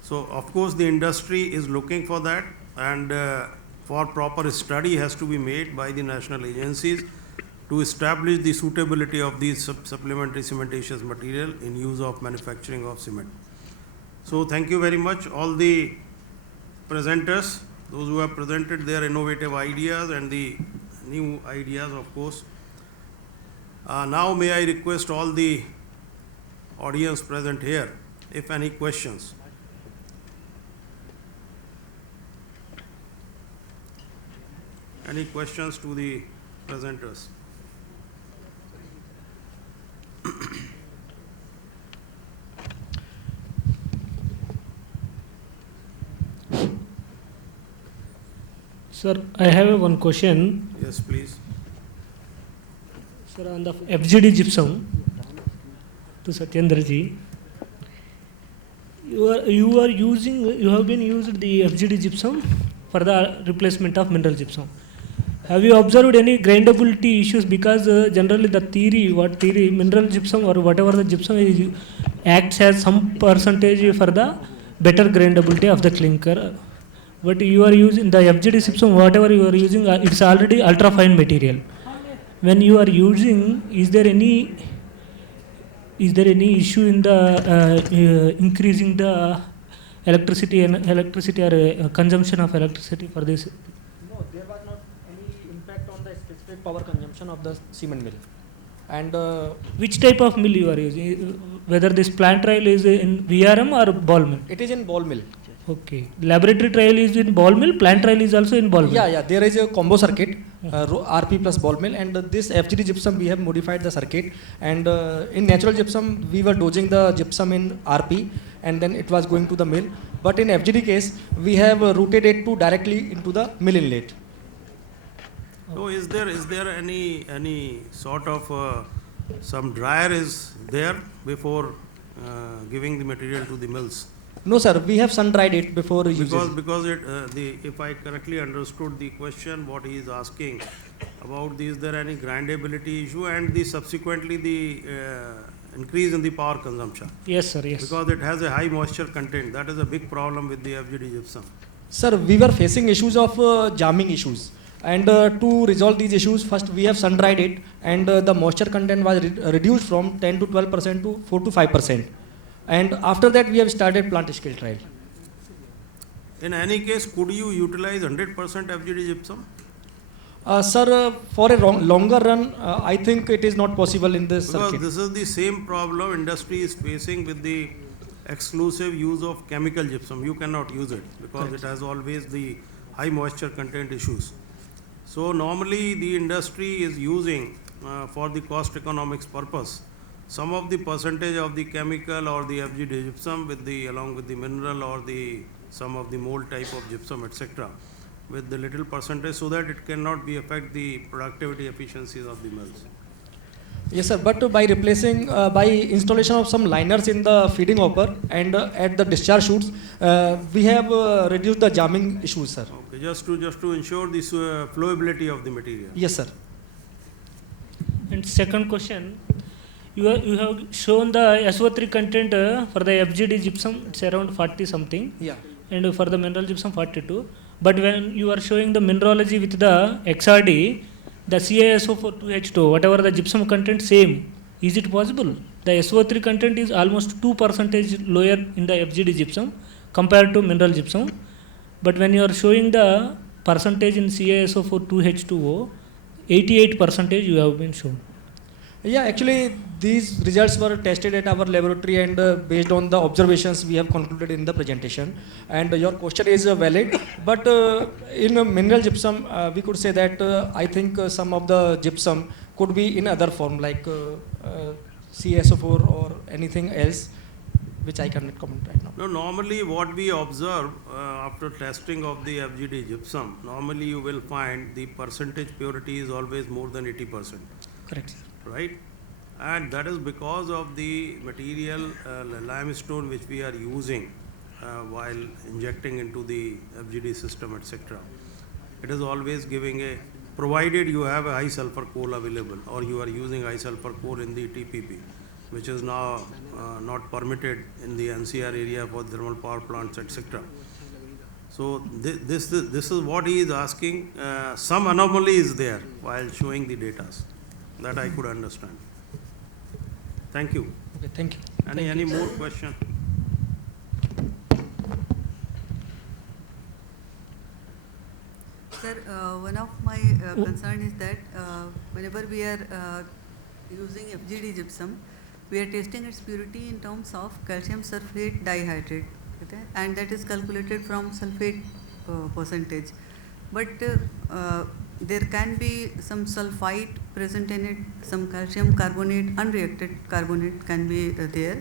So of course the industry is looking for that, and for proper study has to be made by the national agencies to establish the suitability of these supplementary cementitious material in use of manufacturing of cement. So thank you very much all the presenters, those who have presented their innovative ideas and the new ideas, of course. Now may I request all the audience present here, if any questions. Any questions to the presenters? Sir, I have one question. Yes, please. Sir, on the FGD gypsum, to Satyendra ji, you have been used the FGD gypsum for the replacement of mineral gypsum. Have you observed any grindability issues? Because generally the theory, mineral gypsum or whatever the gypsum is, acts as some percentage for the better grindability of the clinker. But you are using the FGD gypsum, whatever you are using, it's already ultra fine material. When you are using, is there any issue in the increasing the electricity or consumption of electricity for this? No, there was not any impact on the specific power consumption of the cement mill. And which type of mill you are using? Whether this plant trial is in VRM or ball mill? it is in ball mill. Okay. Laboratory trial is in ball mill, plant trial is also in ball mill? Yeah, there is a combo circuit, RP plus ball mill, and this FGD gypsum we have modified the circuit, and in natural gypsum we were dosing the gypsum in RP and then it was going to the mill, but in FGD case we have routed it to directly into the mill inlet. So is there any sort of some dryer is there before giving the material to the mills? No, sir. We have sun dried it before using. Because if I correctly understood the question, what he is asking about is there any grindability issue and subsequently the increase in the power consumption. Yes, sir. Yes. Because it has a high moisture content. That is a big problem with the FGD gypsum. Sir, we were facing issues of jamming issues. And to resolve these issues, first we have sun dried it, and the moisture content was reduced from 10 to 12% to 4 to 5%. And after that, we have started plant scale trial. In any case, could you utilize 100% FGD gypsum? Sir, for a longer run, I think it is not possible in this circuit. Because this is the same problem industry is facing with the exclusive use of chemical gypsum. You cannot use it because Correct. it has always the high moisture content issues. So normally the industry is using for the cost economics purpose some of the percentage of the chemical or the FGD gypsum with along with the mineral or some of the mold type of gypsum, etc. with the little percentage so that it cannot be affect the productivity efficiencies of the mills. Yes, sir. But by replacing, by installation of some liners in the feeding hopper and at the discharge chutes, we have reduced the jamming issues, sir. Okay, just to ensure this flowability of the material. Yes, sir. And second question, you have shown the SO3 content for the FGD gypsum, it's around 40 something. Yeah. And for the mineral gypsum 42. But when you are showing the mineralogy with the XRD, the CaSO for 2H2, whatever the gypsum content same, is it possible? The SO3 content is almost 2% lower in the FGD gypsum compared to mineral gypsum. But when you are showing the percentage in CaSO for 2H2O, 88% you have been shown. Yeah, actually these results were tested at our laboratory and based on the observations we have concluded in the presentation. And your question is valid, but in mineral gypsum we could say that I think some of the gypsum could be in other form like CaSO4 or anything else, which I cannot comment right now. No, normally what we observe after testing of the FGD gypsum, normally you will find the percentage purity is always more than 80%. Correct. Right? And that is because of the material limestone which we are using while injecting into the FGD system, etc. It is always giving provided you have a high sulfur coal available or you are using high sulfur coal in the TPP, which is now not permitted in the NCR area for thermal power plants, etc. So this is what he is asking. Some anomaly is there while showing the data. That I could understand. Thank you. Okay, thank you. Any more question? Sir, one of my concern is that whenever we are using FGD gypsum, we are testing its purity in terms of calcium sulfate dihydrate, okay? And that is calculated from sulfate percentage. But there can be some sulfite present in it, some calcium carbonate, unreacted carbonate can be there.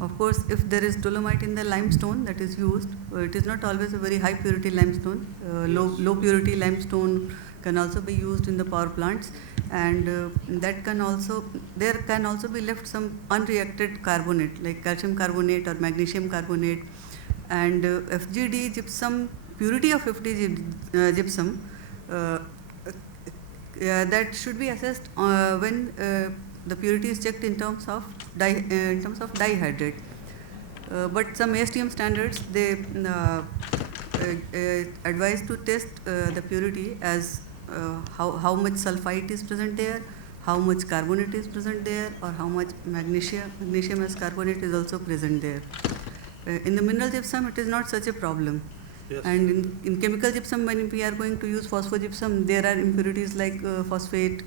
Of course, if there is dolomite in the limestone that is used, it is not always a very high purity limestone. Low purity limestone can also be used in the power plants, and there can also be left some unreacted carbonate like calcium carbonate or magnesium carbonate. And FGD gypsum, purity of FGD gypsum, that should be assessed when the purity is checked in terms of dihydrate. But some ASTM standards, they advise to test the purity as how much sulfite is present there, how much carbonate is present there, or how much magnesium as carbonate is also present there. In the mineral gypsum, it is not such a problem. Yes. And in chemical gypsum, when we are going to use phosphogypsum, there are impurities like phosphate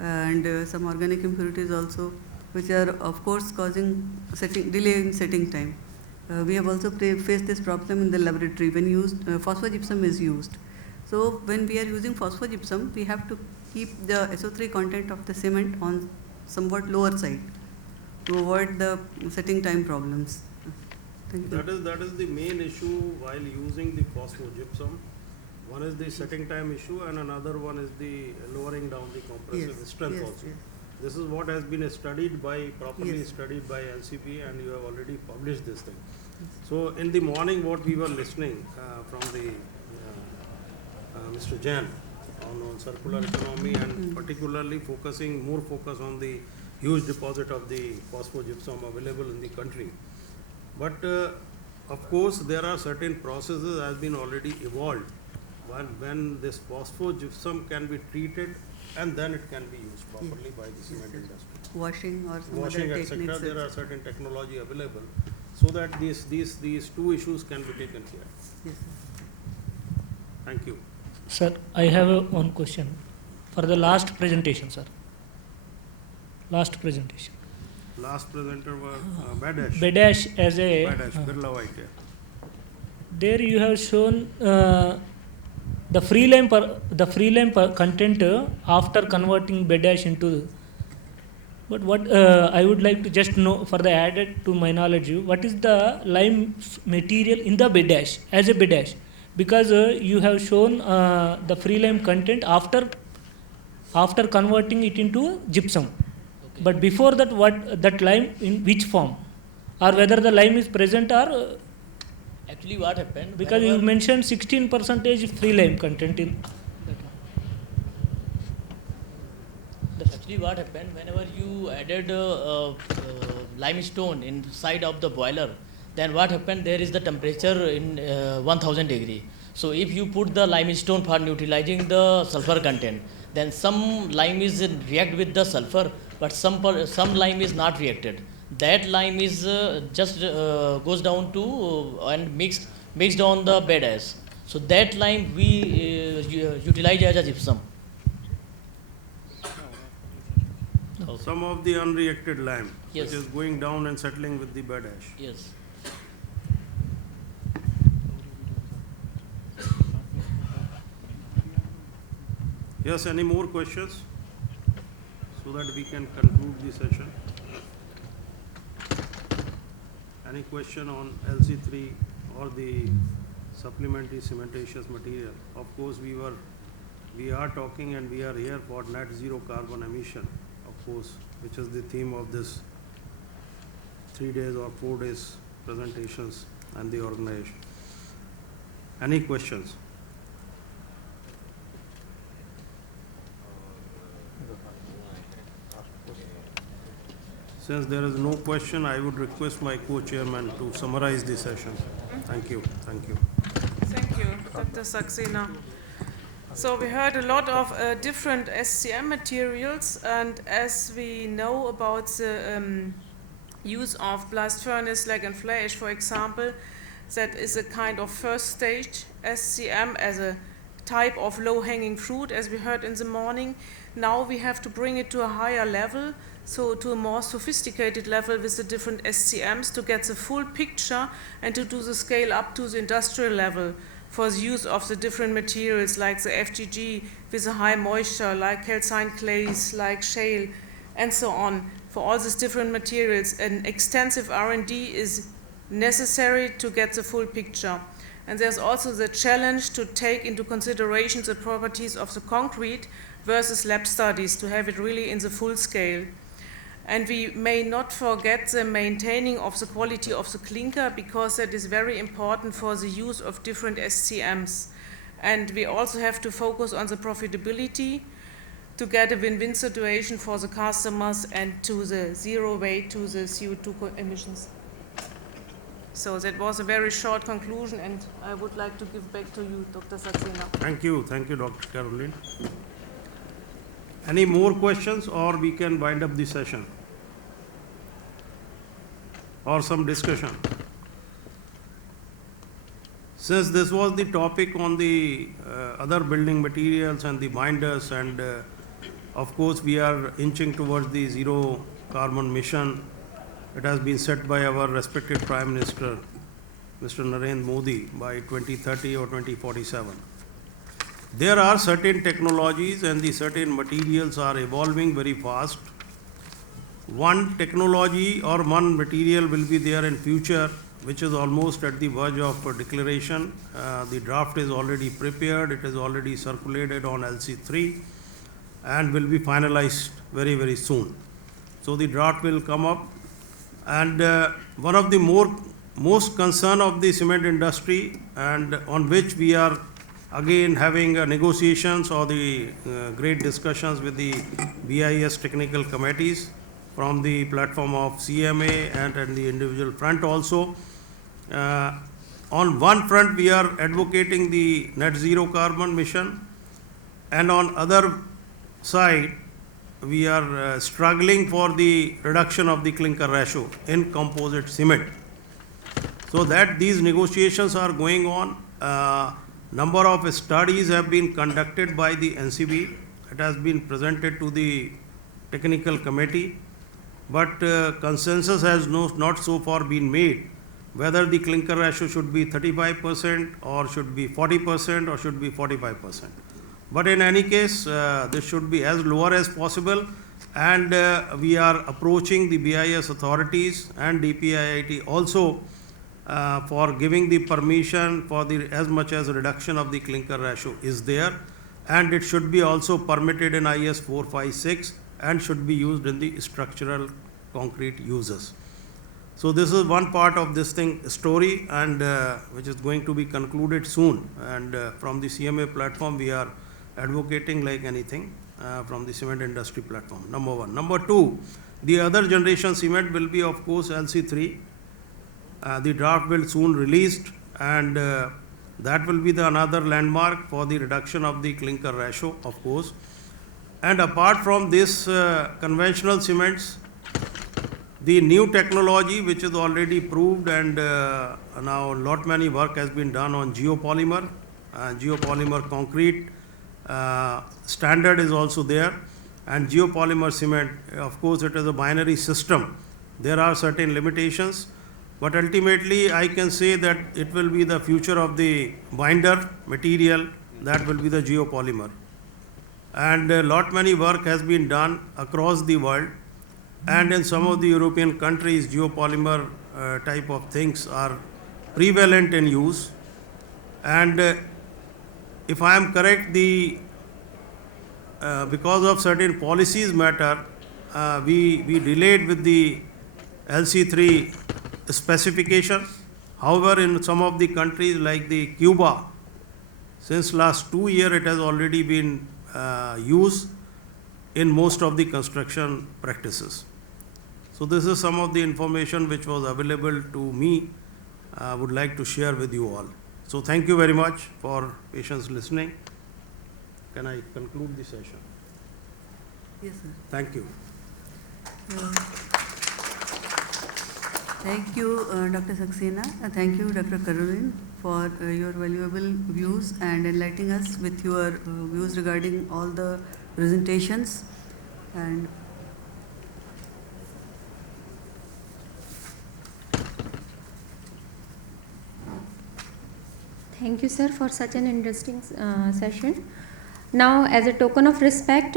and some organic impurities also, which are of course causing delay in setting time. We have also faced this problem in the laboratory when phosphogypsum is used. So when we are using phosphogypsum, we have to keep the SO3 content of the cement on somewhat lower side to avoid the setting time problems. That is the main issue while using the phosphogypsum. One is the setting time issue and another one is the lowering down the compressive strength also. Yes. This is what has been properly studied by NCB, and you have already published this thing. So in the morning, what we were listening from the Mr. Jain on circular economy and particularly more focus on the huge deposit of the phosphogypsum available in the country. But of course, there are certain processes has been already evolved when this phosphogypsum can be treated and then it can be used properly by the cement industry. Washing or some Washing, other etc. techniques. There are certain technology available so that these two issues can be taken care. Yes, sir. Thank you. Sir, I have one question for the last presentation, sir. Last presentation. Last presenter was Badash. Bedash as a Birla White. Yeah. there you have shown the free lime content after converting Bedash into. But what I would like to just know for the added to my knowledge, what is the lime material in the Bedash as a Bedash? Because you have shown the free lime content after converting it into gypsum. Okay. But before that, what that lime in which form, or whether the lime is present or Actually, what happened? because you mentioned 16% free lime content in. Actually, what happened whenever you added limestone inside of the boiler, then what happened? There is the temperature in 1000 degree. So if you put the limestone for neutralizing the sulfur content, then some lime is react with the sulfur, but some lime is not reacted. That lime is just goes down to and mixed on the bed as. So that lime we utilize as a gypsum. Some of the unreacted lime, Yes. which is going down and settling with the bed ash. Yes. Yes, any more questions? So that we can conclude the session. Any question on LC3 or the supplementary cementitious material? Of course, we are talking and we are here for net zero carbon emission, of course, which is the theme of this 3 days or 4 days presentations and the organization. Any questions? Since there is no question, I would request my co-chairman to summarize the session. Thank you. Thank you. Thank you, Dr. Saxena. So we heard a lot of different SCM materials, and as we know about the use of blast furnace, slag and fly ash, for example, that is a kind of first stage SCM as a type of low-hanging fruit, as we heard in the morning. Now we have to bring it to a higher level, so to a more sophisticated level with the different SCMs to get the full picture and to do the scale up to the industrial level for the use of the different materials like the FGG with a high moisture, like calcined clays, like shale, and so on. For all these different materials, an extensive R&D is necessary to get the full picture. And there's also the challenge to take into consideration the properties of the concrete versus lab studies to have it really in the full scale. And we may not forget the maintaining of the quality of the clinker, because that is very important for the use of different SCMs. And we also have to focus on the profitability to get a win-win situation for the customers and to the zero weight to the CO2 emissions. So that was a very short conclusion, and I would like to give back to you, Dr. Saxena. Thank you, Dr. Caroline. Any more questions, or we can wind up the session? Or some discussion? Since this was the topic on the other building materials and the binders, and of course we are inching towards the zero carbon mission. It has been set by our respected Prime Minister, Mr. Narendra Modi, by 2030 or 2047. There are certain technologies and the certain materials are evolving very fast. One technology or one material will be there in future, which is almost at the verge of declaration. The draft is already prepared, it is already circulated on LC3 and will be finalized very, very soon. So the draft will come up, and one of the most concern of the cement industry, and on which we are again having negotiations or the great discussions with the BIS technical committees from the platform of CMA and the individual front also. On one front, we are advocating the net zero carbon mission, and on other side, we are struggling for the reduction of the clinker ratio in composite cement. So that these negotiations are going on. Number of studies have been conducted by the NCB. It has been presented to the technical committee, but consensus has not so far been made whether the clinker ratio should be 35% or should be 40% or should be 45%. But in any case, this should be as lower as possible, and we are approaching the BIS authorities and DPIIT also for giving the permission for the as much as reduction of the clinker ratio is there, and it should be also permitted in IS 456 and should be used in the structural concrete uses. So this is one part of this story, and which is going to be concluded soon, and from the CMA platform we are advocating like anything from the cement industry platform, number one. Number two, the other generation cement will be of course LC3. The draft will soon released, and that will be the another landmark for the reduction of the clinker ratio, of course. And apart from this conventional cements, the new technology which is already proved, and now lot many work has been done on geopolymer, geopolymer concrete standard is also there, and geopolymer cement, of course it is a binary system. There are certain limitations, but ultimately I can say that it will be the future of the binder material, that will be the geopolymer. And lot many work has been done across the world, and in some of the European countries geopolymer type of things are prevalent in use. And if I am correct, the because of certain policies matter, we delayed with the LC3 specification. However, in some of the countries like the Cuba, since last 2 years it has already been used in most of the construction practices. So this is some of the information which was available to me. I would like to share with you all. So thank you very much for patience listening. Can I conclude the session? Yes, sir. Thank you. Thank you, Dr. Saxena. Thank you, Dr. Caroline, for your valuable views and enlightening us with your views regarding all the presentations. And Thank you, sir, for such an interesting session. Now, as a token of respect,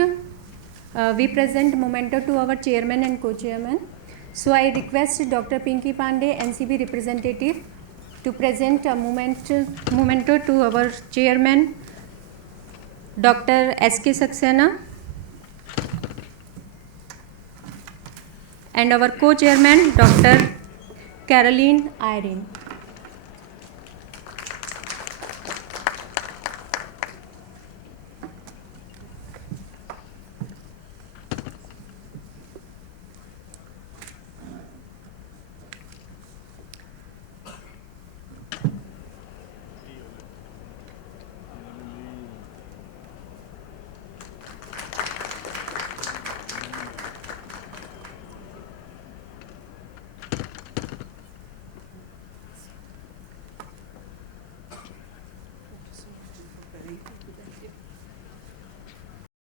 we present memento to our chairman and co-chairman. So I request Dr. Pinky Pandey, NCB representative, to present a memento to our chairman, Dr. SK Saxena, and our co-chairman, Dr. Caroline Irene.